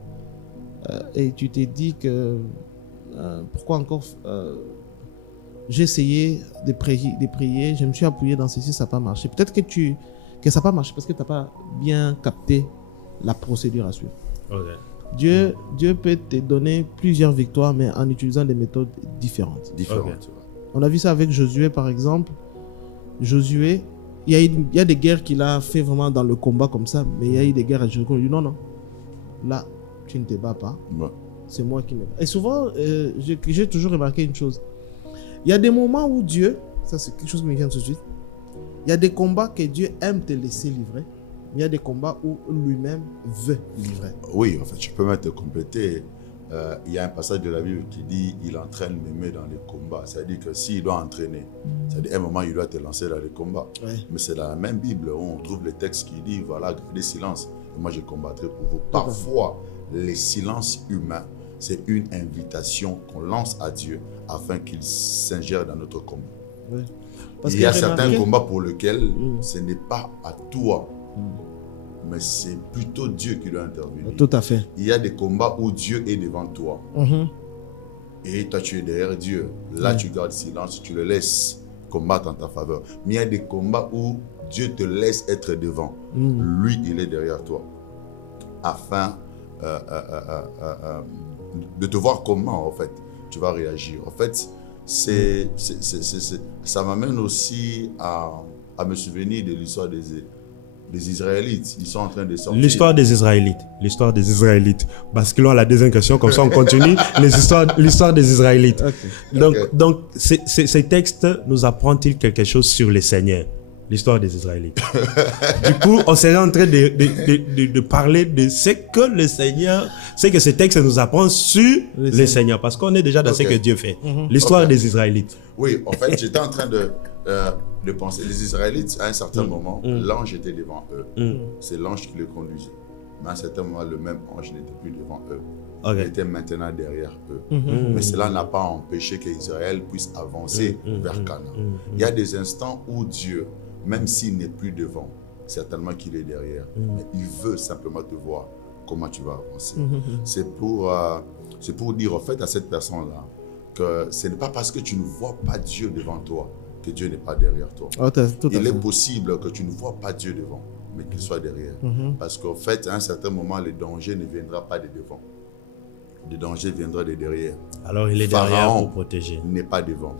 et tu t'es dit que pourquoi encore j'ai essayé de prier, je me suis appuyé dans ceci, ça n'a pas marché. Peut-être que ça n'a pas marché parce que tu n'as pas bien capté la procédure à suivre. Okay. Dieu peut te donner plusieurs victoires, mais en utilisant des méthodes différentes. Okay. On a vu ça avec Josué, par exemple. Josué, il y a des guerres qu'il a fait vraiment dans le combat comme ça, mais il y a eu des guerres à Jéricho. Il dit non, là, tu ne te bats pas. Ouais. C'est moi qui me bats. Et souvent, j'ai toujours remarqué une chose. Il y a des moments où Dieu, ça c'est quelque chose qui me vient tout de suite, il y a des combats que Dieu aime te laisser livrer. Il y a des combats où lui-même veut livrer. Oui, en fait, je peux même te compléter. Il y a un passage de la Bible qui dit il entraîne mes mains dans les combats. C'est-à-dire que s'il doit entraîner, c'est-à-dire à un moment, il doit te lancer dans les combats. Ouais. Mais c'est dans la même Bible où on trouve le texte qui dit voilà, gardez silence. Et moi, je combattrai pour vous. Parfois, les silences humains, c'est une invitation qu'on lance à Dieu afin qu'il s'ingère dans notre combat. Ouais. Il y a certains combats pour lesquels ce n'est pas à toi. Mais c'est plutôt Dieu qui doit intervenir. Tout à fait. Il y a des combats où Dieu est devant toi. Et toi, tu es derrière Dieu. Là, tu gardes silence, tu le laisses combattre en ta faveur. Mais il y a des combats où Dieu te laisse être devant. Lui, il est derrière toi. Afin de te voir comment, en fait, tu vas réagir. En fait, ça m'amène aussi à me souvenir de l'histoire Les Israélites, ils sont en train de sortir. L'histoire des Israélites. L'histoire des Israélites. Basculons à la deuxième question, comme ça on continue. L'histoire des Israélites. Okay. Donc ces textes nous apprennent-ils quelque chose sur les Seigneurs? L'histoire des Israélites. Du coup, on serait en train de parler de ce que le Seigneur, ce que ces textes nous apprennent sur les Seigneurs. Parce qu'on est déjà dans ce que Dieu fait. L'histoire des Israélites. Oui, en fait, j'étais en train de penser. Les Israélites, à un certain moment, l'ange était devant eux. C'est l'ange qui le conduisait. Mais à un certain moment, le même ange n'était plus devant eux. Il était maintenant derrière eux. Mais cela n'a pas empêché qu'Israël puisse avancer vers Canaan. Il y a des instants où Dieu, même s'il n'est plus devant, certainement qu'il est derrière, mais il veut simplement te voir comment tu vas avancer. C'est pour dire en fait à cette personne-là que ce n'est pas parce que tu ne vois pas Dieu devant toi que Dieu n'est pas derrière toi. Il est possible que tu ne vois pas Dieu devant, mais qu'il soit derrière. Parce qu'en fait, à un certain moment, le danger ne viendra pas de devant. Le danger viendra de derrière. Alors il est derrière pour protéger. Il n'est pas devant.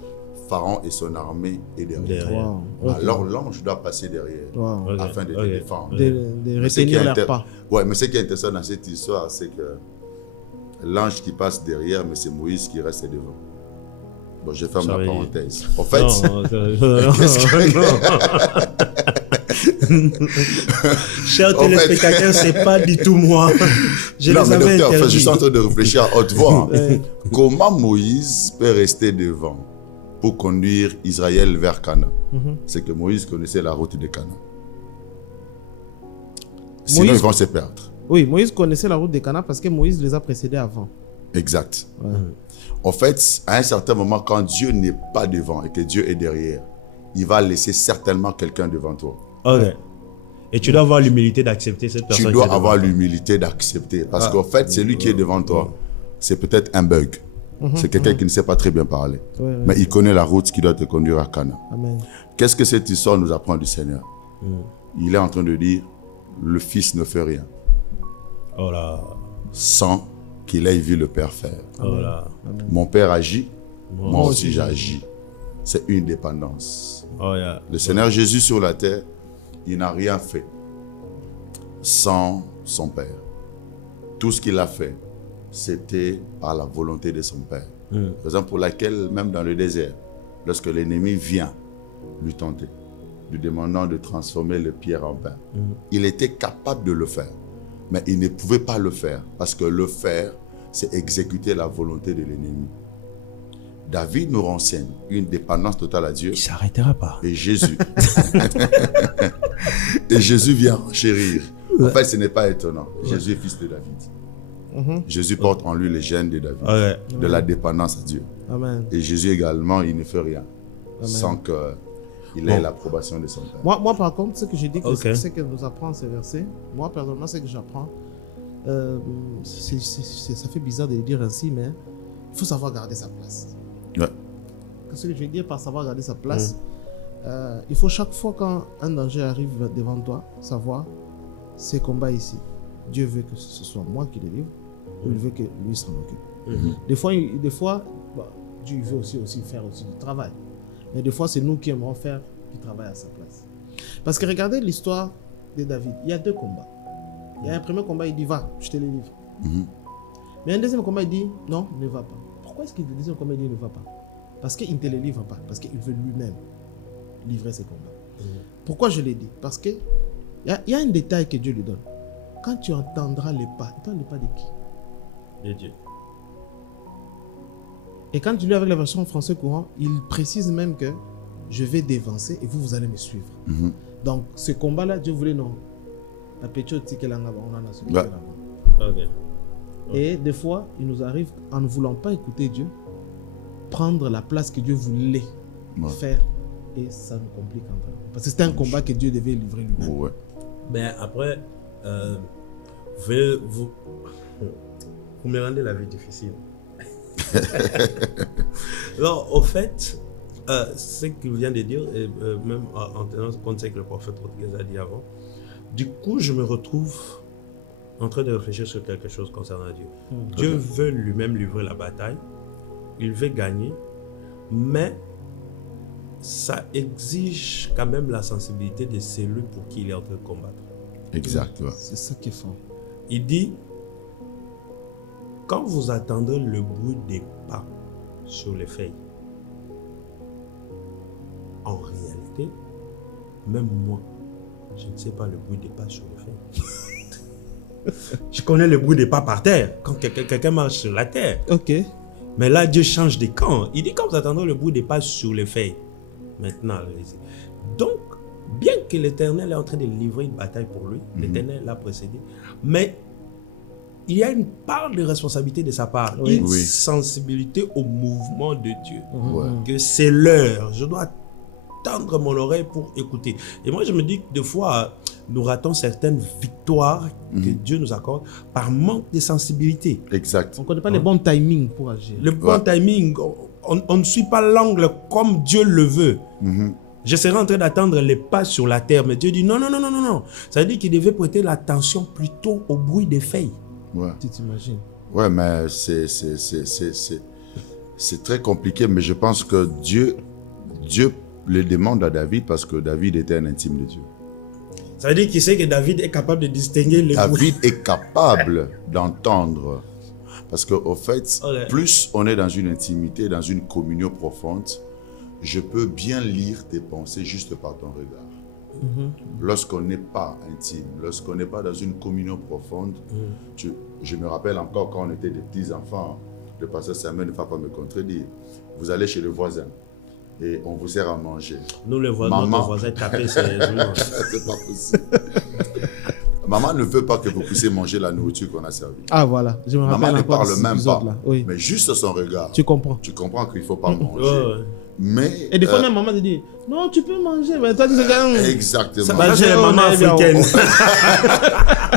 Pharaon et son armée est derrière. Alors l'ange doit passer derrière afin de te défendre. De retenir leur pas. Ouais, mais ce qui est intéressant dans cette histoire, c'est que l'ange qui passe derrière, mais c'est Moïse qui reste devant. Bon, je ferme la parenthèse. En fait, chers téléspectateurs, c'est pas du tout moi. Je suis en train de réfléchir à haute voix. Comment Moïse peut rester devant pour conduire Israël vers Canaan? C'est que Moïse connaissait la route de Canaan. Sinon, ils vont se perdre. Oui, Moïse connaissait la route de Canaan parce que Moïse les a précédés avant. Exact. En fait, à un certain moment, quand Dieu n'est pas devant et que Dieu est derrière, il va laisser certainement quelqu'un devant toi. Ok. Et tu dois avoir l'humilité d'accepter cette personne. Tu dois avoir l'humilité d'accepter. Parce qu'en fait, celui qui est devant toi, c'est peut-être un bug. C'est quelqu'un qui ne sait pas très bien parler. Mais il connaît la route qui doit te conduire à Canaan. Qu'est-ce que cette histoire nous apprend du Seigneur? Il est en train de dire, le Fils ne fait rien. Oh là. Sans qu'il ait vu le Père faire. Oh là. Mon Père agit, moi aussi j'agis. C'est une dépendance. Oh yeah. Le Seigneur Jésus sur la terre, il n'a rien fait sans son Père. Tout ce qu'il a fait, c'était par la volonté de son Père. Raison pour laquelle, même dans le désert, lorsque l'ennemi vient lui tenter, lui demandant de transformer les pierres en pain, il était capable de le faire. Mais il ne pouvait pas le faire, parce que le faire, c'est exécuter la volonté de l'ennemi. David nous renseigne une dépendance totale à Dieu. Il ne s'arrêtera pas. Et Jésus. Et Jésus vient chérir. En fait, ce n'est pas étonnant. Jésus est fils de David. Jésus porte en lui les gènes de David, de la dépendance à Dieu. Amen. Et Jésus également, il ne fait rien sans qu'il ait l'approbation de son Père. Moi, par contre, ce que je dis, ce que nous apprend ces versets, moi, personnellement, ce que j'apprends, ça fait bizarre de le dire ainsi, mais il faut savoir garder sa place. Ouais. Ce que je veux dire par savoir garder sa place, il faut chaque fois quand un danger arrive devant toi, savoir ces combats ici. Dieu veut que ce soit moi qui les livre, ou il veut que lui s'en occupe. Des fois Dieu veut aussi faire aussi du travail. Mais des fois, c'est nous qui aimons faire du travail à sa place. Parce que regardez l'histoire de David. Il y a deux combats. Il y a un premier combat, il dit, va, je te les livre. Mais un deuxième combat, il dit, non, ne va pas. Pourquoi est-ce que le deuxième combat, il dit, ne va pas? Parce qu'il ne te les livre pas. Parce qu'il veut lui-même livrer ses combats. Pourquoi je l'ai dit? Parce qu'il y a un détail que Dieu lui donne. Quand tu entendras les pas, il parle les pas de qui? De Dieu. Et quand tu lis avec la version français courant, il précise même que je vais dévancer et vous allez me suivre. Donc, ce combat-là, Dieu voulait non. La pétiote, on en a celui Et des fois, il nous arrive, en ne voulant pas écouter Dieu, prendre la place que Dieu voulait faire et ça nous complique un peu. Parce que c'était un combat que Dieu devait livrer lui-même. Mais après, vous me rendez la vie difficile. Alors, au fait, ce qu'il vient de dire, et même en tenant compte de ce que le prophète Rodriguez a dit avant, du coup, je me retrouve en train de réfléchir sur quelque chose concernant Dieu. Dieu veut lui-même livrer la bataille, il veut gagner, mais ça exige quand même la sensibilité de celui pour qui il est en train de combattre. Exact. Ouais. C'est ça qui est fort. Il dit, quand vous attendrez le bruit des pas sur les feuilles, en réalité, même moi, je ne sais pas le bruit des pas sur les feuilles. Je connais le bruit des pas par terre, quand quelqu'un marche sur la terre. Ok. Mais là, Dieu change de camp. Il dit, quand vous attendrez le bruit des pas sur les feuilles, maintenant, allez-y. Donc, bien que l'Éternel est en train de livrer une bataille pour lui, l'Éternel l'a précédé, mais il y a une part de responsabilité de sa part, Oui. une Oui. sensibilité au mouvement de Dieu. Ouais. Que c'est l'heure, je dois tendre mon oreille pour écouter. Et moi, je me dis que des fois, nous ratons certaines victoires que Dieu nous accorde par manque de sensibilité. Exact. On ne connaît pas les bons timings pour agir. Le bon timing, on ne suit pas l'angle comme Dieu le veut. Je serais en train d'attendre les pas sur la terre, mais Dieu dit non, non, non, non, non, non. Ça veut dire qu'il devait prêter l'attention plutôt au bruit des feuilles. Ouais. Tu t'imagines? Ouais, mais c'est très compliqué, mais je pense que Dieu le demande à David parce que David était un intime de Dieu. Ça veut dire qu'il sait que David est capable de distinguer les bruits. David est capable d'entendre. Parce qu'au fait, Okay. plus on est dans une intimité, dans une communion profonde, je peux bien lire tes pensées juste par ton regard. Lorsqu'on n'est pas intime, lorsqu'on n'est pas dans une communion profonde, je me rappelle encore quand on était des petits enfants, le pasteur Samuel ne va pas me contredire. Vous allez chez le voisin et on vous sert à manger. Nous, les voisins, Maman. notre voisin tapé sérieusement. C'est pas possible. Maman ne veut pas que vous puissiez manger la nourriture qu'on a servie. Ah voilà, je me rappelle Maman ne encore de parle cet même pas. épisode-là. Oui. Mais juste son regard, Tu comprends. tu comprends qu'il ne faut pas manger. Ouais, ouais. Mais, Et des fois, même maman te dit, non, tu peux manger, mais toi, tu sais quand même. exactement. Ça Bah, va, j'ai les on mamans est bien. africaines.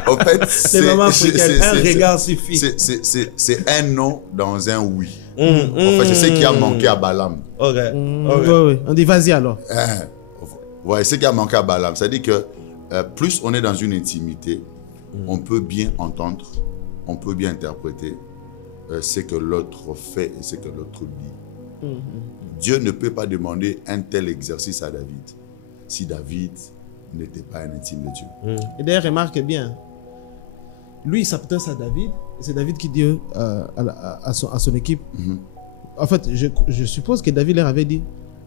En fait, Les mamans africaines, un regard suffit. c'est un non dans un oui. En fait, c'est ce qui a manqué à Balaam. Ok. Oui. On dit, vas-y alors. Ouais, c'est ce qui a manqué à Balaam. C'est-à-dire que plus on est dans une intimité, on peut bien entendre, on peut bien interpréter ce que l'autre fait et ce que l'autre dit. Dieu ne peut pas demander un tel exercice à David si David n'était pas un intime de Dieu. Et d'ailleurs, remarque bien, lui, il s'adresse à David. C'est David qui dit à son équipe. En fait, je suppose que David leur avait dit,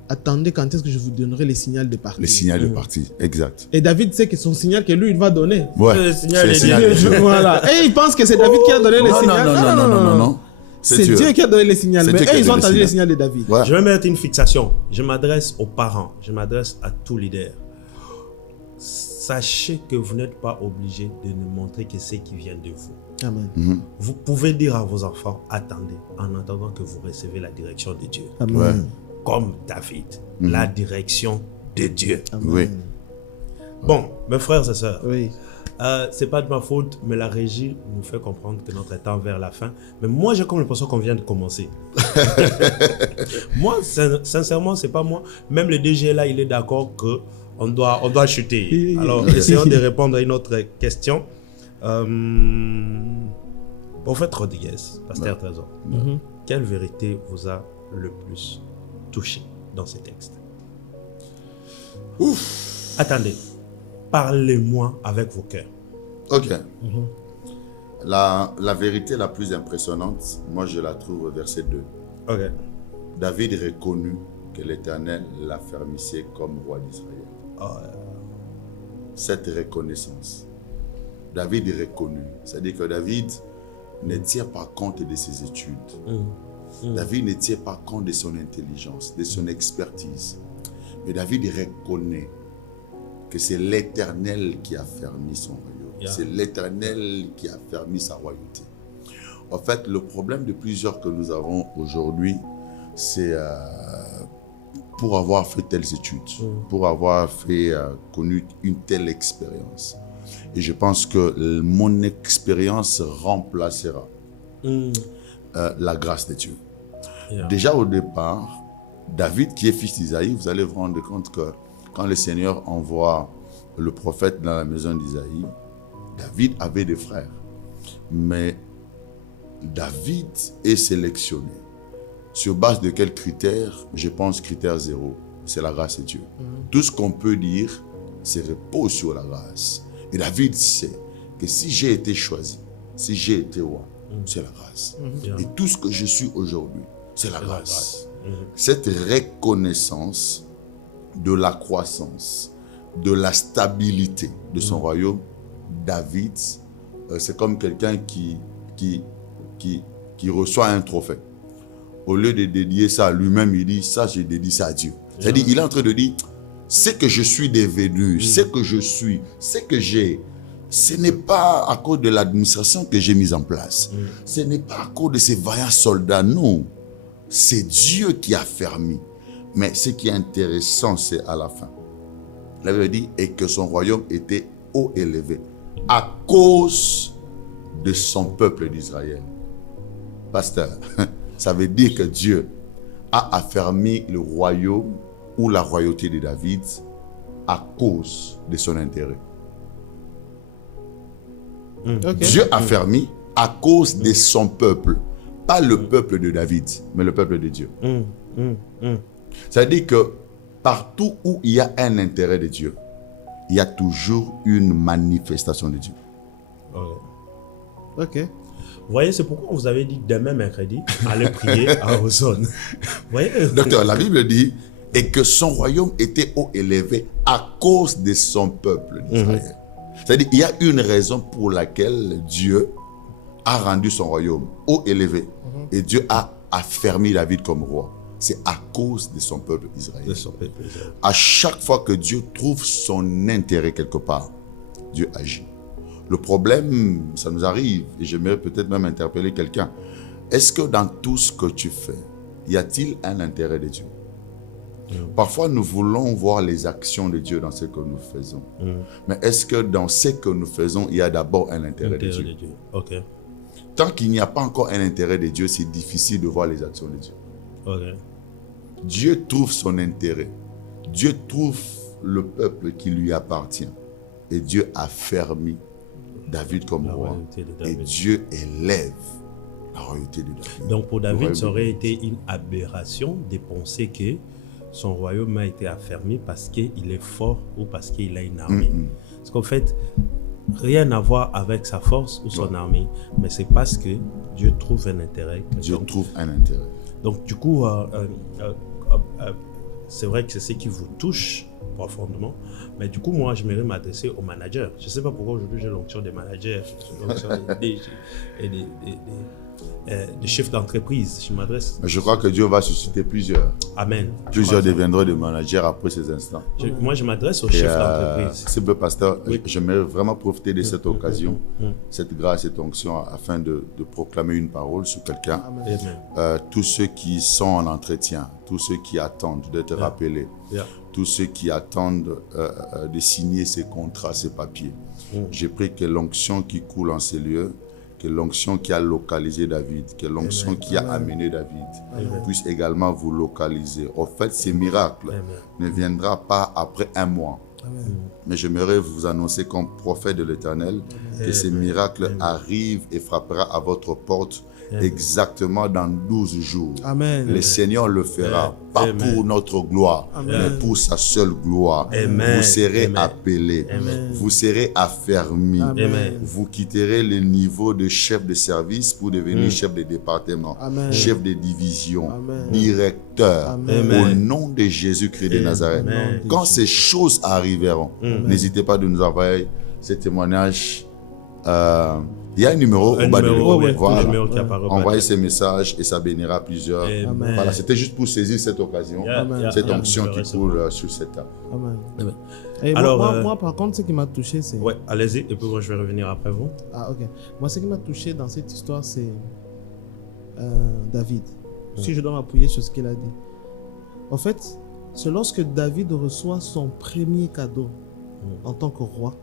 attendez quand est-ce que je vous donnerai les signaux de partie. Le signal de partie, exact. Et David sait que son signal que lui, il va donner. Ouais, Le signal c'est le est signal de Dieu. Voilà. Et il pense que c'est David qui a donné les Non, signaux. non. C'est Dieu qui a donné les signaux. C'est Mais Dieu qui a eux, ils donné ont les entendu les signaux. signaux de David. Ouais. Je vais mettre une fixation. Je m'adresse aux parents. Je m'adresse à tout leader. Sachez que vous n'êtes pas obligé de ne montrer que ce qui vient de vous. Amen. Vous pouvez dire à vos enfants, attendez, en attendant que vous recevez la direction de Dieu. Amen. Ouais. Comme David, la direction de Dieu. Oui. Bon, mes frères et sœurs, Oui. c'est pas de ma faute, mais la régie nous fait comprendre que notre temps vers la fin. Mais moi, j'ai comme l'impression qu'on vient de commencer. Moi, sincèrement, c'est pas moi. Même le DG là, il est d'accord que on doit chuter. Alors, essayons de répondre à une autre question. Prophète Rodriguez, Pasteur Trésor, quelle vérité vous a le plus touché dans ces textes? Attendez, parlez-moi avec vos cœurs. Ok. La vérité la plus impressionnante, moi je la trouve au verset 2. Ok. David reconnut que l'Éternel l'affermissait comme roi d'Israël. Cette reconnaissance, David est reconnu. C'est-à-dire que David ne tient pas compte de ses études. David ne tient pas compte de son intelligence, de son expertise. Mais David reconnaît que c'est l'Éternel qui a fermé son royaume. Yeah. C'est l'Éternel qui a fermé sa royauté. En fait, le problème de plusieurs que nous avons aujourd'hui, c'est pour avoir fait telles études, pour avoir connu une telle expérience. Et je pense que mon expérience remplacera la grâce de Dieu. Yeah. Déjà au départ, David, qui est fils d'Isaïe, vous allez vous rendre compte que quand le Seigneur envoie le prophète dans la maison d'Isaïe, David avait des frères. Mais David est sélectionné. Sur base de quels critères? Je pense critère 0. c'est la grâce de Dieu. Tout ce qu'on peut dire, c'est repose sur la grâce. Et David sait que si j'ai été choisi, si j'ai été roi, c'est la grâce. Et tout ce que je suis aujourd'hui, c'est la grâce. Cette reconnaissance de la croissance, de la stabilité de son royaume, David, c'est comme quelqu'un qui reçoit un trophée. Au lieu de dédier ça à lui-même, il dit, ça, je dédie ça à Dieu. C'est-à-dire, il est en train de dire, ce que je suis devenu, ce que je suis, ce que j'ai, ce n'est pas à cause de l'administration que j'ai mise en place. Ce n'est pas à cause de ces vaillants soldats, non. C'est Dieu qui a fermé. Mais ce qui est intéressant, c'est à la fin. La Bible dit, et que son royaume était haut élevé à cause de son peuple d'Israël. Pasteur, ça veut dire que Dieu a affermi le royaume ou la royauté de David à cause de son intérêt. Dieu a affermi à cause de son peuple. Pas le peuple de David, mais le peuple de Dieu. Ça veut dire que partout où il y a un intérêt de Dieu, il y a toujours une manifestation de Dieu. Ok. Vous voyez, c'est pourquoi vous avez dit demain mercredi, allez prier à Ozone. Voyez. Docteur, la Bible dit, et que son royaume était haut élevé à cause de son peuple d'Israël. C'est-à-dire, il y a une raison pour laquelle Dieu a rendu son royaume haut élevé. Et Dieu a affermi David comme roi. C'est à cause de son peuple Israël. À chaque fois que Dieu trouve son intérêt quelque part, Dieu agit. Le problème, ça nous arrive, et j'aimerais peut-être même interpeller quelqu'un. Est-ce que dans tout ce que tu fais, y a-t-il un intérêt de Dieu? Parfois, nous voulons voir les actions de Dieu dans ce que nous faisons. Mais est-ce que dans ce que nous faisons, il y a d'abord un intérêt de Dieu? Ok. Tant qu'il n'y a pas encore un intérêt de Dieu, c'est difficile de voir les actions de Dieu. Ok. Dieu trouve son intérêt. Dieu trouve le peuple qui lui appartient. Et Dieu a fermé David comme roi. Et Dieu élève la royauté de David. Donc pour David, ça aurait été une aberration de penser que son royaume a été affermi parce qu'il est fort ou parce qu'il a une armée. Parce qu'en fait, rien à voir avec sa force ou son armée, mais c'est parce que Dieu trouve un intérêt. Dieu trouve un intérêt. Donc du coup, c'est vrai que c'est ce qui vous touche profondément, mais du coup, moi, j'aimerais m'adresser aux managers. Je ne sais pas pourquoi aujourd'hui j'ai l'onction des managers, l'onction des chefs d'entreprise. Je m'adresse. Je crois que Dieu va susciter plusieurs. Amen. Plusieurs deviendront des managers après ces instants. Moi, je m'adresse aux chefs d'entreprise. C'est le pasteur, j'aimerais vraiment profiter de cette occasion, cette grâce, cette onction, afin de proclamer une parole sur quelqu'un. Tous ceux qui sont en entretien, tous ceux qui attendent d'être rappelés, tous ceux qui attendent de signer ces contrats, ces papiers. J'ai pris que l'onction qui coule en ces lieux, que l'onction qui a localisé David, que l'onction qui a amené David puisse également vous localiser. En fait, ces miracles ne viendront pas après un mois. Mais j'aimerais vous annoncer comme prophète de l'Éternel que ces miracles arrivent et frapperont à votre porte exactement dans 12 jours. Le Seigneur le fera, pas pour notre gloire, mais pour sa seule gloire. Vous serez appelés, vous serez affermis, vous quitterez le niveau de chef de service pour devenir chef de département, chef de division, directeur, au nom de Jésus-Christ de Nazareth. Quand ces choses arriveront, n'hésitez pas de nous envoyer ces témoignages. Il y a un numéro au bas de l'écran. Envoyez ces messages et ça bénira plusieurs. Voilà, c'était juste pour saisir cette occasion, cette onction qui coule sur cette table. Amen. Et alors, moi, par contre, ce qui m'a touché, c'est... Ouais, allez-y, et puis moi, je vais revenir après vous. Ah, ok. Moi, ce qui m'a touché dans cette histoire, c'est David. Si je dois m'appuyer sur ce qu'il a dit. En fait, c'est lorsque David reçoit son premier cadeau en tant que roi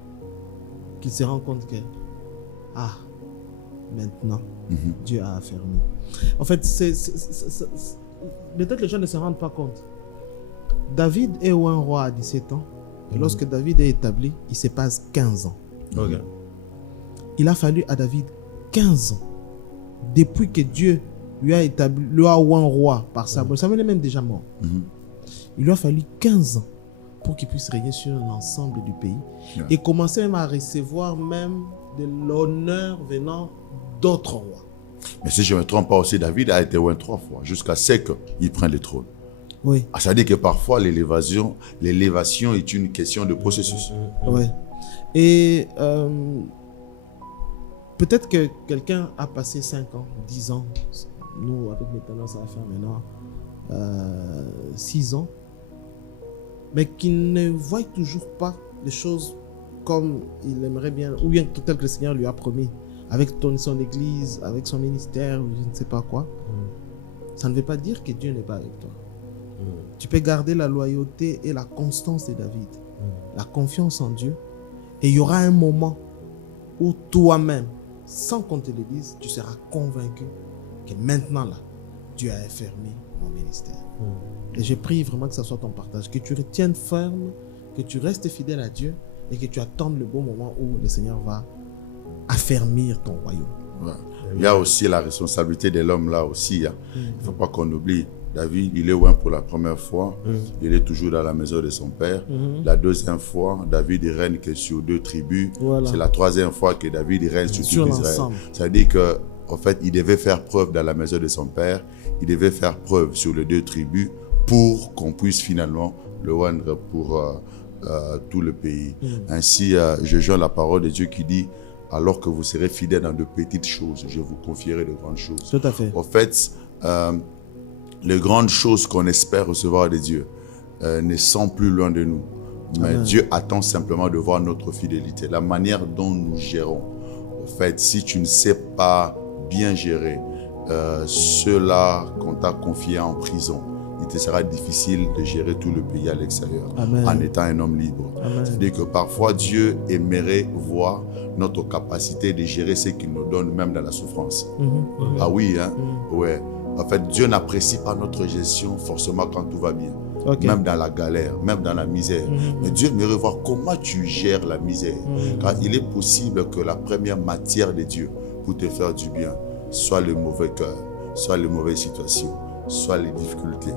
qu'il se rend compte que maintenant, Dieu a affermi. En fait, peut-être les gens ne se rendent pas compte. David est un roi à 17 ans. Et lorsque David est établi, il se passe 15 ans. Il a fallu à David 15 ans depuis que Dieu lui a établi, lui a un roi par Samuel. Samuel est même déjà mort. Il lui a fallu 15 ans pour qu'il puisse régner sur l'ensemble du pays. Yeah. Et commencer même à recevoir même de l'honneur venant d'autres rois. Mais si je ne me trompe pas aussi, David a été loin 3 fois, jusqu'à ce qu'il prenne le trône. Oui. Ah, ça veut dire que parfois, l'élévation est une question de processus. Oui. Et peut-être que quelqu'un a passé 5 ans, 10 ans. Nous, avec mes tendances, ça va faire maintenant 6 ans. Mais qui ne voit toujours pas les choses comme il aimerait bien, ou bien tel que le Seigneur lui a promis, avec son église, avec son ministère, ou je ne sais pas quoi. Ça ne veut pas dire que Dieu n'est pas avec toi. Tu peux garder la loyauté et la constance de David, la confiance en Dieu, et il y aura un moment où toi-même, sans qu'on te le dise, tu seras convaincu que maintenant là, Dieu a affermi mon ministère. Et je prie vraiment que ça soit ton partage, que tu retiennes ferme, que tu restes fidèle à Dieu et que tu attendes le bon moment où le Seigneur va affermir ton royaume. Ouais. Il y a aussi la responsabilité de l'homme là aussi. Hein. Il ne faut pas qu'on oublie. David, il est loin pour la première fois. Il est toujours dans la maison de son père. La deuxième fois, David il règne que sur 2 tribus. Voilà. C'est la troisième fois que David il règne sur tout Israël. Ça veut dire que, en fait, il devait faire preuve dans la maison de son père. Il devait faire preuve sur les 2 tribus pour qu'on puisse finalement le rendre pour tout le pays. Ainsi, je joins la parole de Dieu qui dit: alors que vous serez fidèles dans de petites choses, je vous confierai de grandes choses. Tout à fait. En fait, les grandes choses qu'on espère recevoir de Dieu ne sont plus loin de nous. Mais Amen. Dieu attend simplement de voir notre fidélité, la manière dont nous gérons. En fait, si tu ne sais pas bien gérer ceux-là qu'on t'a confiés en prison, il te sera difficile de gérer tout le pays à l'extérieur en étant un homme libre. C'est-à-dire que parfois Dieu aimerait voir notre capacité de gérer ce qu'il nous donne même dans la souffrance. Ah oui, hein? Ouais. En fait, Dieu n'apprécie pas notre gestion forcément quand tout va bien. Même dans la galère, même dans la misère. Mais Dieu aimerait voir comment tu gères la misère. Car il est possible que la première matière de Dieu pour te faire du bien soit le mauvais cœur, soit les mauvaises situations, soit les difficultés.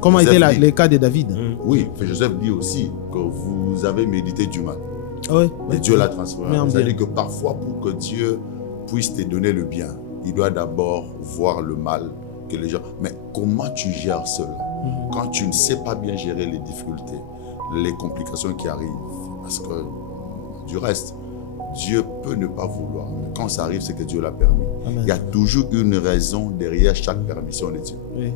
Comment était le cas de David? Oui, Joseph dit aussi que vous avez médité du mal. Oui. Et Dieu l'a transformé. C'est-à-dire que parfois, pour que Dieu puisse te donner le bien, il doit d'abord voir le mal que les gens... Mais comment tu gères cela? Quand tu ne sais pas bien gérer les difficultés, les complications qui arrivent, parce que du reste, Dieu peut ne pas vouloir. Mais quand ça arrive, c'est que Dieu l'a permis. Il y a toujours une raison derrière chaque permission de Dieu. Oui.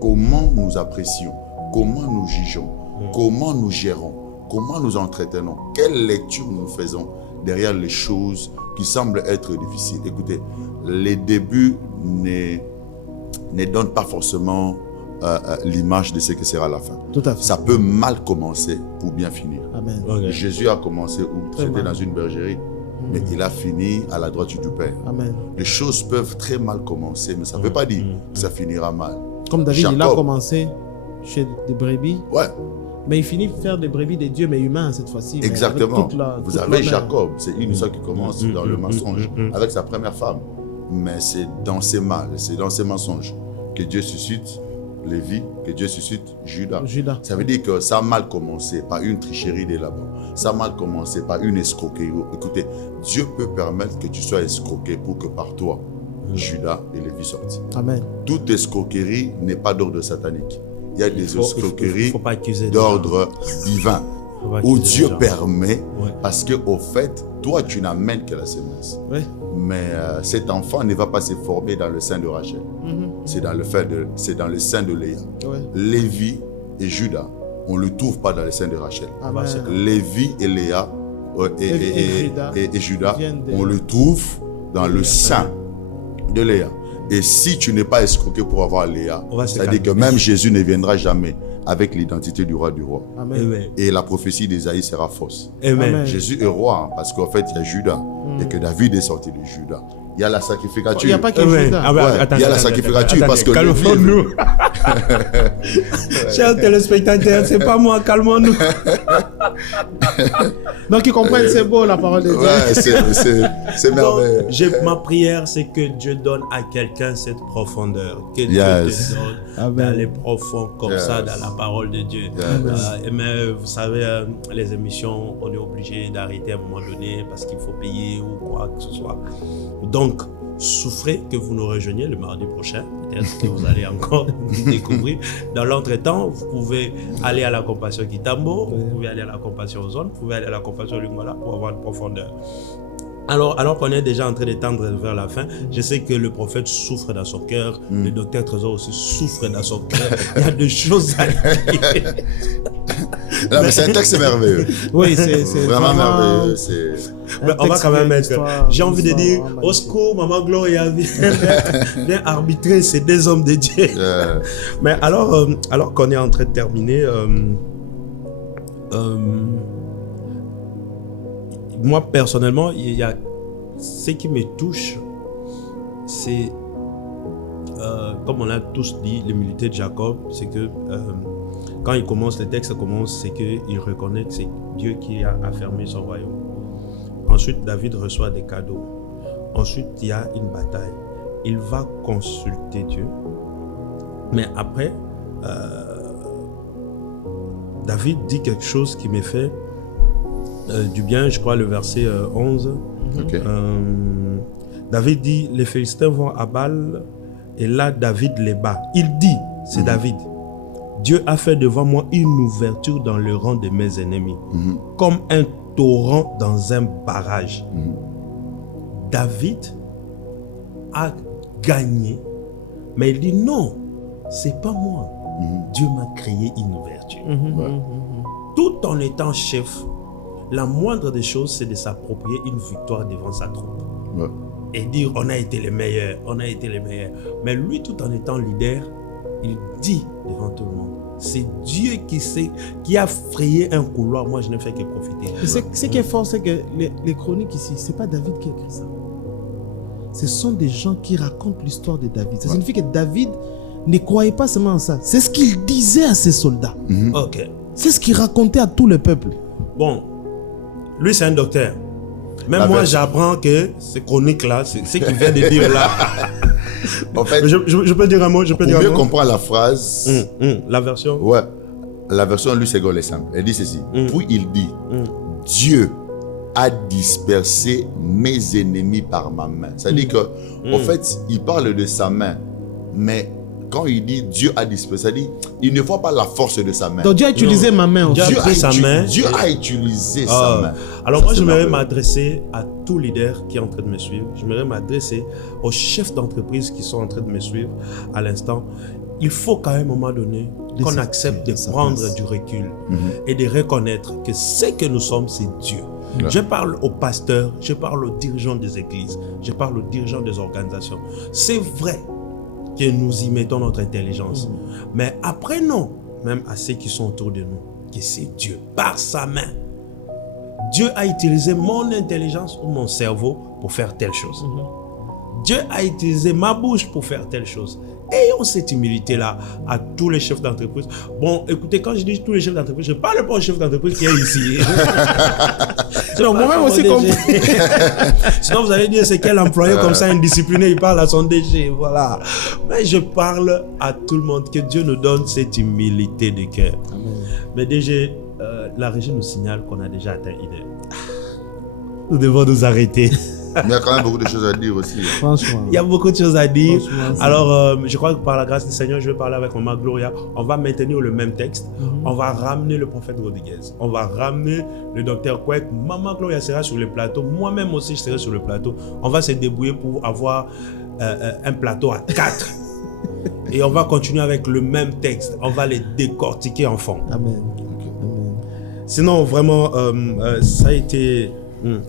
Comment nous apprécions, comment nous jugeons, comment nous gérons, comment nous entretenons, quelle lecture nous faisons derrière les choses qui semblent être difficiles. Écoutez, les débuts ne donnent pas forcément l'image de ce que sera la fin. Tout à fait. Ça peut mal commencer pour bien finir. Amen. Jésus a commencé où c'était dans une bergerie, mais il a fini à la droite du Père. Amen. Les choses peuvent très mal commencer, mais ça ne veut pas dire que ça finira mal. Comme David, Jacob, il a commencé chez des brebis. Ouais. Mais il finit par faire des brebis de Dieu, mais humains cette fois-ci. Exactement. Vous avez Jacob, c'est une histoire qui commence dans le mensonge avec sa première femme. Mais c'est dans ses mal, c'est dans ses mensonges que Dieu suscite Lévi, que Dieu suscite Judas. Ça veut dire que ça a mal commencé par une tricherie de Laban. Ça a mal commencé par une escroquerie. Écoutez, Dieu peut permettre que tu sois escroqué pour que par toi, Judas et Lévi sortent. Amen. Toute escroquerie n'est pas d'ordre satanique. Il y a des escroqueries d'ordre divin où Dieu permet parce qu'au fait, toi, tu n'amènes que la semence. Oui. Mais cet enfant ne va pas se former dans le sein de Rachel. C'est dans le sein de Léa. Ouais. Lévi et Judas, on ne le trouve pas dans le sein de Rachel. Amen. Lévi et Léa et Judas, on le trouve dans le sein de Léa. Et si tu n'es pas escroqué pour avoir Léa, c'est-à-dire que même Jésus ne viendra jamais avec l'identité du roi du roi. Amen. Et la prophétie d'Ésaïe sera fausse. Amen. Jésus est roi parce qu'en fait, il y a Judas et que David est sorti de Judas. Il y a la sacrificature. Il n'y a pas que Judas. Il y a la sacrificature parce que... Calmons-nous. Chers téléspectateurs, c'est pas moi, calmons-nous. Donc, ils comprennent, c'est beau la parole de Dieu. Ouais, c'est merveilleux. Ma prière, c'est que Dieu donne à quelqu'un cette profondeur. Que Dieu te donne d'aller profond comme ça dans la parole de Dieu. Mais vous savez, les émissions, on est obligé d'arrêter à un moment donné parce qu'il faut payer ou quoi que ce soit. Donc, souffrez que vous nous rejoigniez le mardi prochain. Peut-être que vous allez encore découvrir. Dans l'entretemps, vous pouvez aller à la Compassion Kitambo, vous pouvez aller à la Compassion Ozone, vous pouvez aller à la Compassion Lingala pour avoir une profondeur. Alors qu'on est déjà en train de tendre vers la fin, je sais que le prophète souffre dans son cœur, le docteur Trésor aussi souffre dans son cœur. Il y a des choses à dire. Non, mais c'est un texte merveilleux. Oui, c'est vraiment merveilleux. Mais on va quand même mettre. J'ai envie de dire, au secours, Maman Gloria, viens arbitrer ces deux hommes de Dieu. Mais alors qu'on est en train de terminer, moi personnellement, il y a ce qui me touche, c'est comme on a tous dit, l'humilité de Jacob, c'est que quand il commence, le texte commence, c'est qu'il reconnaît que c'est Dieu qui a affermi son royaume. Ensuite, David reçoit des cadeaux. Ensuite, il y a une bataille. Il va consulter Dieu. Mais après, David dit quelque chose qui me fait du bien, je crois, le verset 11. Okay. David dit, les Philistins vont à Baal, et là, David les bat. Il dit, c'est David, Dieu a fait devant moi une ouverture dans le rang de mes ennemis, comme un torrent dans un barrage. David a gagné, mais il dit non, c'est pas moi. Dieu m'a créé une ouverture. Tout en étant chef, la moindre des choses, c'est de s'approprier une victoire devant sa troupe. Et dire, on a été les meilleurs, on a été les meilleurs. Mais lui, tout en étant leader, il dit devant tout le monde, c'est Dieu qui a frayé un couloir. Moi, je ne fais que profiter. Ce qui est fort, c'est que les chroniques ici, ce n'est pas David qui a écrit ça. Ce sont des gens qui racontent l'histoire de David. Ça signifie que David ne croyait pas seulement en ça. C'est ce qu'il disait à ses soldats. Ok. C'est ce qu'il racontait à tout le peuple. Bon, lui, c'est un docteur. Même moi, j'apprends que ces chroniques-là, c'est ce qu'il vient de dire là. En fait, je peux dire un mot. Pour mieux comprendre la phrase. La version. Ouais. La version, lui, c'est Gaulle simple. Elle dit ceci. Puis il dit, Dieu a dispersé mes ennemis par ma main. C'est-à-dire que, en fait, il parle de sa main. Mais quand il dit Dieu a dispersé, c'est-à-dire il ne voit pas la force de sa main. Donc Dieu a utilisé ma main. Dieu a utilisé sa main. Alors moi, j'aimerais m'adresser à tout leader qui est en train de me suivre. J'aimerais m'adresser aux chefs d'entreprise qui sont en train de me suivre à l'instant. Il faut qu'à un moment donné, qu'on accepte de prendre du recul et de reconnaître que ce que nous sommes, c'est Dieu. Je parle aux pasteurs, je parle aux dirigeants des églises, je parle aux dirigeants des organisations. C'est vrai que nous y mettons notre intelligence. Mais apprenons, même à ceux qui sont autour de nous, que c'est Dieu, par sa main. Dieu a utilisé mon intelligence ou mon cerveau pour faire telle chose. Dieu a utilisé ma bouche pour faire telle chose. Ayons cette humilité-là à tous les chefs d'entreprise. Bon, écoutez, quand je dis tous les chefs d'entreprise, je ne parle pas aux chefs d'entreprise qui est ici. Sinon, moi-même aussi compris. Sinon, vous allez dire, c'est quel employé comme ça, indiscipliné, il parle à son DG. Voilà. Mais je parle à tout le monde, que Dieu nous donne cette humilité de cœur. Mais DG, la régie nous signale qu'on a déjà atteint 1 heure. Nous devons nous arrêter. Il y a quand même beaucoup de choses à dire aussi. Franchement. Il y a beaucoup de choses à dire. Alors, je crois que par la grâce du Seigneur, je vais parler avec Maman Gloria. On va maintenir le même texte. On va ramener le prophète Rodriguez. On va ramener le docteur Kwek. Maman Gloria sera sur le plateau. Moi-même aussi, je serai sur le plateau. On va se débrouiller pour avoir un plateau à 4. Et on va continuer avec le même texte. On va les décortiquer en fond. Amen. Sinon, vraiment, ça a été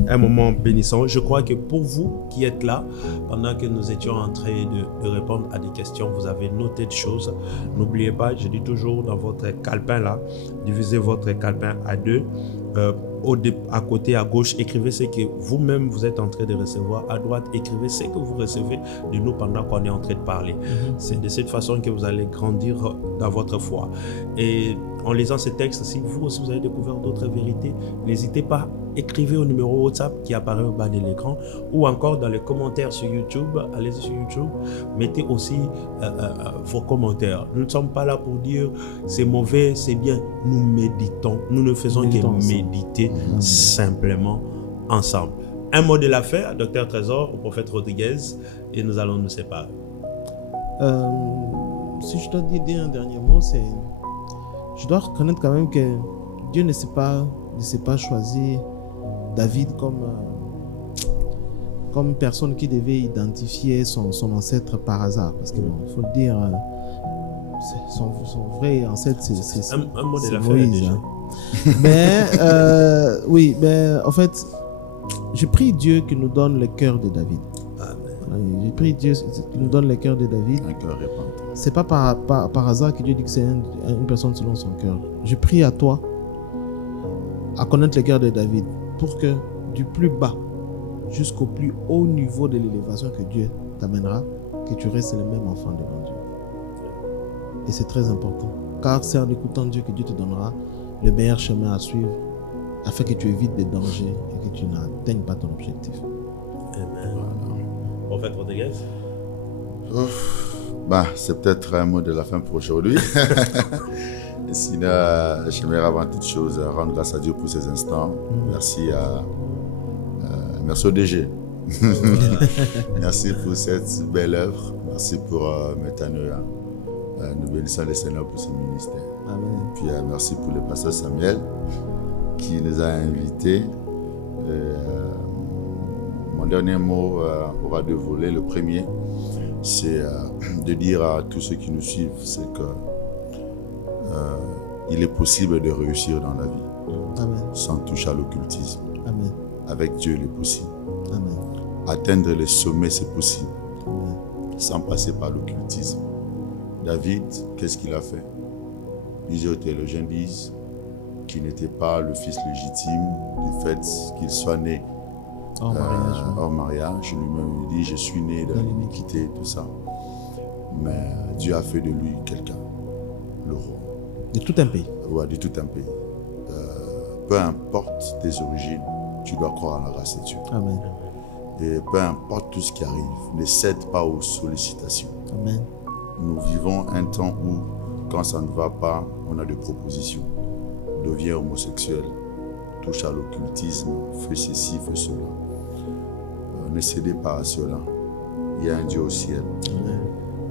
un moment bénissant. Je crois que pour vous qui êtes là, pendant que nous étions en train de répondre à des questions, vous avez noté des choses. N'oubliez pas, je dis toujours dans votre calepin là, divisez votre calepin à 2. À côté, à gauche, écrivez ce que vous-même vous êtes en train de recevoir. À droite, écrivez ce que vous recevez de nous pendant qu'on est en train de parler. C'est de cette façon que vous allez grandir dans votre foi. Et en lisant ces textes, si vous aussi vous avez découvert d'autres vérités, n'hésitez pas, écrivez au numéro WhatsApp qui apparaît au bas de l'écran ou encore dans les commentaires sur YouTube. Allez-y sur YouTube, mettez aussi vos commentaires. Nous ne sommes pas là pour dire c'est mauvais, c'est bien. Nous méditons, nous ne faisons que méditer simplement ensemble. Un mot de la fin, Dr Trésor, au prophète Rodriguez, et nous allons nous séparer. Si je dois dire un dernier mot, c'est... Je dois reconnaître quand même que Dieu ne s'est pas choisi David comme personne qui devait identifier son ancêtre par hasard. Parce que, bon, il faut le dire, son vrai ancêtre, c'est un mot de la fin Moïse. déjà. Mais, oui, mais en fait, je prie Dieu qu'il nous donne le cœur de David. Je prie Dieu qu'il nous donne le cœur de David. Un cœur repentant. C'est pas par hasard que Dieu dit que c'est une personne selon son cœur. Je prie à toi à connaître le cœur de David pour que du plus bas jusqu'au plus haut niveau de l'élévation que Dieu t'amènera, que tu restes le même enfant devant Dieu. Et c'est très important. Car c'est en écoutant Dieu que Dieu te donnera le meilleur chemin à suivre afin que tu évites des dangers et que tu n'atteignes pas ton objectif. Amen. Prophète Rodriguez. C'est peut-être un mot de la fin pour aujourd'hui. Sinon, j'aimerais avant toute chose rendre grâce à Dieu pour ces instants. Merci au DG. Merci pour cette belle œuvre. Merci pour Métanoïa. Nous bénissons le Seigneur pour ce ministère. Amen. Puis merci pour le pasteur Samuel qui nous a invités. Mon dernier mot aura deux volets. Le premier, c'est de dire à tous ceux qui nous suivent, c'est que il est possible de réussir dans la vie. Amen. Sans toucher à l'occultisme. Amen. Avec Dieu, il est possible. Amen. Atteindre les sommets, c'est possible. Amen. Sans passer par l'occultisme. David, qu'est-ce qu'il a fait? Plusieurs théologiens disent qu'il n'était pas le fils légitime du fait qu'il soit né hors mariage. Lui-même il dit, je suis né dans l'iniquité, tout ça. Mais Dieu a fait de lui quelqu'un, le roi. De tout un pays. Ouais, de tout un pays. Peu importe tes origines, tu dois croire à la grâce de Dieu. Amen. Et peu importe tout ce qui arrive, ne cède pas aux sollicitations. Amen. Nous vivons un temps où, quand ça ne va pas, on a des propositions. Deviens homosexuel, touche à l'occultisme, fais ceci, fais cela. Ne cédez pas à cela. Il y a un Dieu au ciel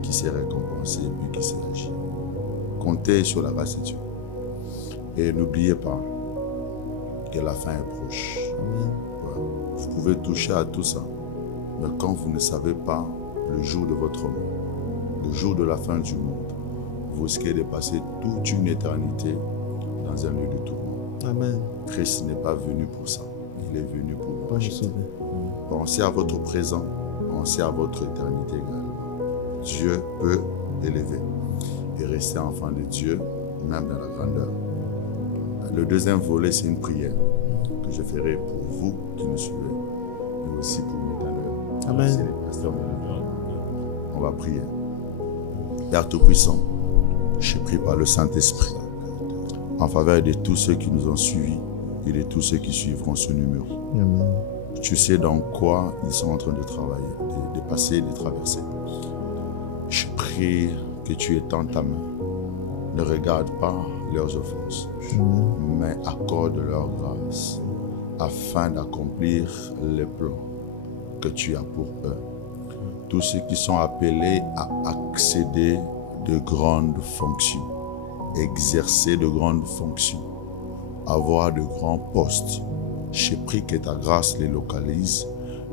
qui s'est récompensé et puis qui s'est agi. Comptez sur la grâce de Dieu. Et n'oubliez pas que la fin est proche. Amen. Ouais. Vous pouvez toucher à tout ça, mais quand vous ne savez pas le jour de votre mort, le jour de la fin du monde, vous risquez de passer toute une éternité dans un lieu de tourment. Amen. Christ n'est pas venu pour ça. Il est venu pour nous racheter. Pensez à votre présent, pensez à votre éternité également. Dieu peut élever et rester enfant de Dieu, même dans la grandeur. Le deuxième volet, c'est une prière que je ferai pour vous qui nous suivez, mais aussi pour Métanoïa. Amen. C'est les pasteurs Métanoïa. On va prier. Père Tout-Puissant, je prie par le Saint-Esprit en faveur de tous ceux qui nous ont suivis et de tous ceux qui suivront ce numéro. Amen. Tu sais dans quoi ils sont en train de travailler, de passer, de traverser. Je prie que tu étends ta main. Ne regarde pas leurs offenses, mais accorde leur grâce afin d'accomplir les plans que tu as pour eux. Tous ceux qui sont appelés à accéder de grandes fonctions, exercer de grandes fonctions, avoir de grands postes, je prie que ta grâce les localise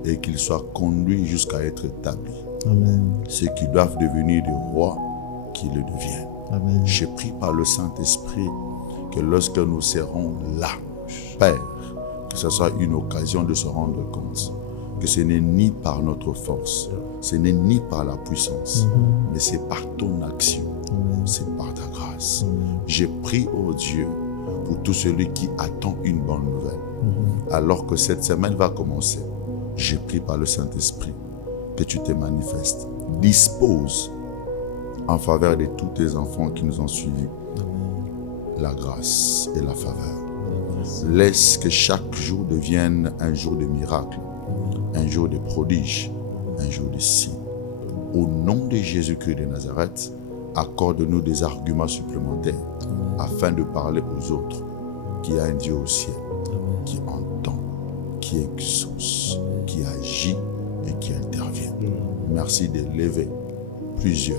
et qu'ils soient conduits jusqu'à être établis. Amen. Ceux qui doivent devenir des rois, qu'ils le deviennent. Amen. Je prie par le Saint-Esprit que lorsque nous serons là, Père, que ce soit une occasion de se rendre compte que ce n'est ni par notre force, ce n'est ni par la puissance, mais c'est par ton action, c'est par ta grâce. Je prie, oh Dieu, pour tout celui qui attend une bonne nouvelle. Alors que cette semaine va commencer, je prie par le Saint-Esprit que tu te manifestes. Dispose en faveur de tous tes enfants qui nous ont suivis. la grâce et la faveur. Laisse que chaque jour devienne un jour de miracle, un jour de prodige, un jour de signe. Au nom de Jésus-Christ de Nazareth, accorde-nous des arguments supplémentaires afin de parler aux autres qu'il y a un Dieu au ciel qui entend, qui exauce, qui agit et qui intervient. Merci d'élever plusieurs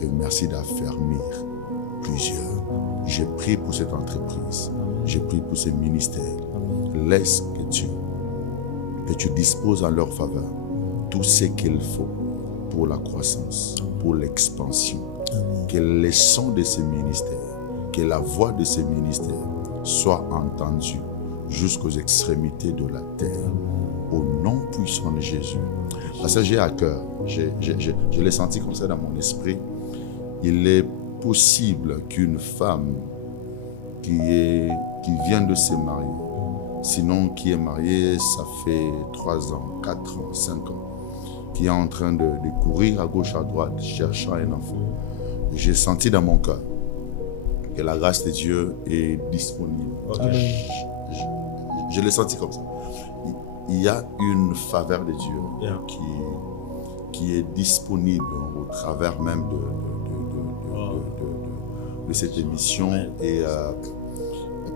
et merci d'affermir plusieurs. J'ai prié pour cette entreprise. J'ai prié pour ces ministères. Laisse que tu disposes en leur faveur tout ce qu'il faut pour la croissance, pour l'expansion. Que les sons de ces ministères, que la voix de ces ministères soit entendue jusqu'aux extrémités de la terre. Au nom puissant de Jésus. Parce que j'ai à cœur, je l'ai senti comme ça dans mon esprit. Il est possible qu'une femme qui vient de se marier, sinon qui est mariée, ça fait 3 ans, 4 ans, 5 ans, qui est en train de courir à gauche, à droite, cherchant un enfant. J'ai senti dans mon cœur que la grâce de Dieu est disponible. Je l'ai senti comme ça. Il y a une faveur de Dieu qui est disponible au travers même de cette émission. Et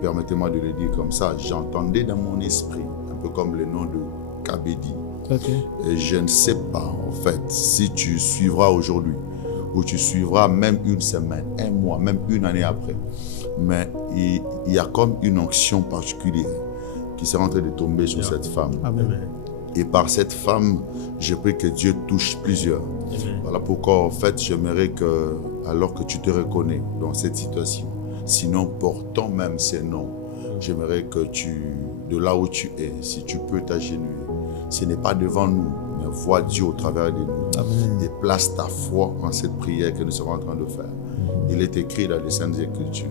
permettez-moi de le dire comme ça, j'entendais dans mon esprit, un peu comme le nom de Kabedi. Et je ne sais pas, en fait, si tu suivras aujourd'hui, ou tu suivras même une semaine, un mois, même une année après. Mais il y a comme une onction particulière qui s'est en train de tomber sur cette femme. Amen. Et par cette femme, je prie que Dieu touche plusieurs. Amen. Voilà pourquoi, en fait, j'aimerais que, alors que tu te reconnais dans cette situation, sinon portant même ces noms, j'aimerais que de là où tu es, si tu peux t'agenouiller, ce n'est pas devant nous, mais vois Dieu au travers de nous. Amen. Et place ta foi en cette prière que nous sommes en train de faire. Il est écrit dans les Saintes Écritures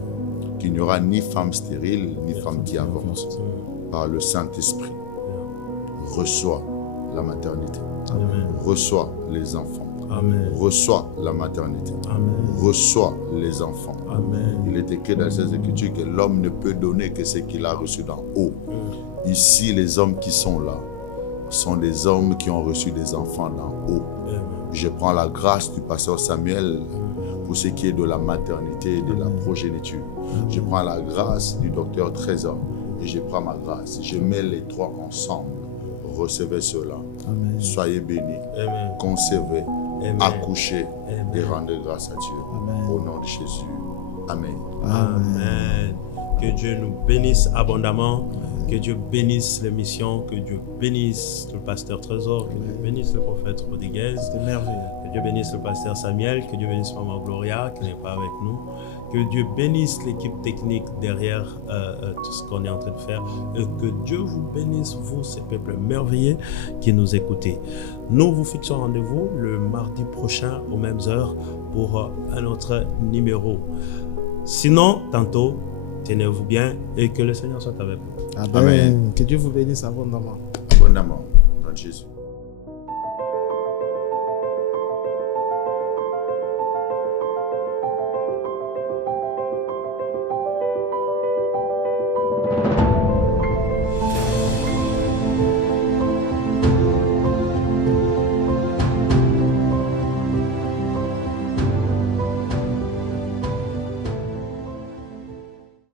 qu'il n'y aura ni femme stérile, ni femme qui avance. Par le Saint-Esprit, reçois la maternité. Amen. Reçois les enfants. Amen. Reçois la maternité. Amen. Reçois les enfants. Amen. Il est écrit dans les Saintes Écritures que l'homme ne peut donner que ce qu'il a reçu d'en haut. Ici, les hommes qui sont là sont des hommes qui ont reçu des enfants d'en haut. Amen. Je prends la grâce du pasteur Samuel pour ce qui est de la maternité et de la progéniture. Je prends la grâce du docteur Trésor et je prends ma grâce. Je mets les trois ensemble. Recevez cela. Amen. Soyez bénis, Amen. concevez, Amen. accouchez Amen. et rendez grâce à Dieu. Amen. Au nom de Jésus. Amen. Amen. Que Dieu nous bénisse abondamment. Que Dieu bénisse l'émission. Que Dieu bénisse le pasteur Trésor. Que Dieu bénisse le prophète Rodriguez. C'est merveilleux. Que Dieu bénisse le pasteur Samuel. Que Dieu bénisse Maman Gloria qui n'est pas avec nous. Que Dieu bénisse l'équipe technique derrière tout ce qu'on est en train de faire. Et que Dieu vous bénisse, vous, ces peuples merveilleux qui nous écoutez. Nous vous fixons rendez-vous le mardi prochain aux mêmes heures pour un autre numéro. Sinon, tantôt, tenez-vous bien et que le Seigneur soit avec vous. Amen. Amen. Que Dieu vous bénisse abondamment. Abondamment, dans Jésus.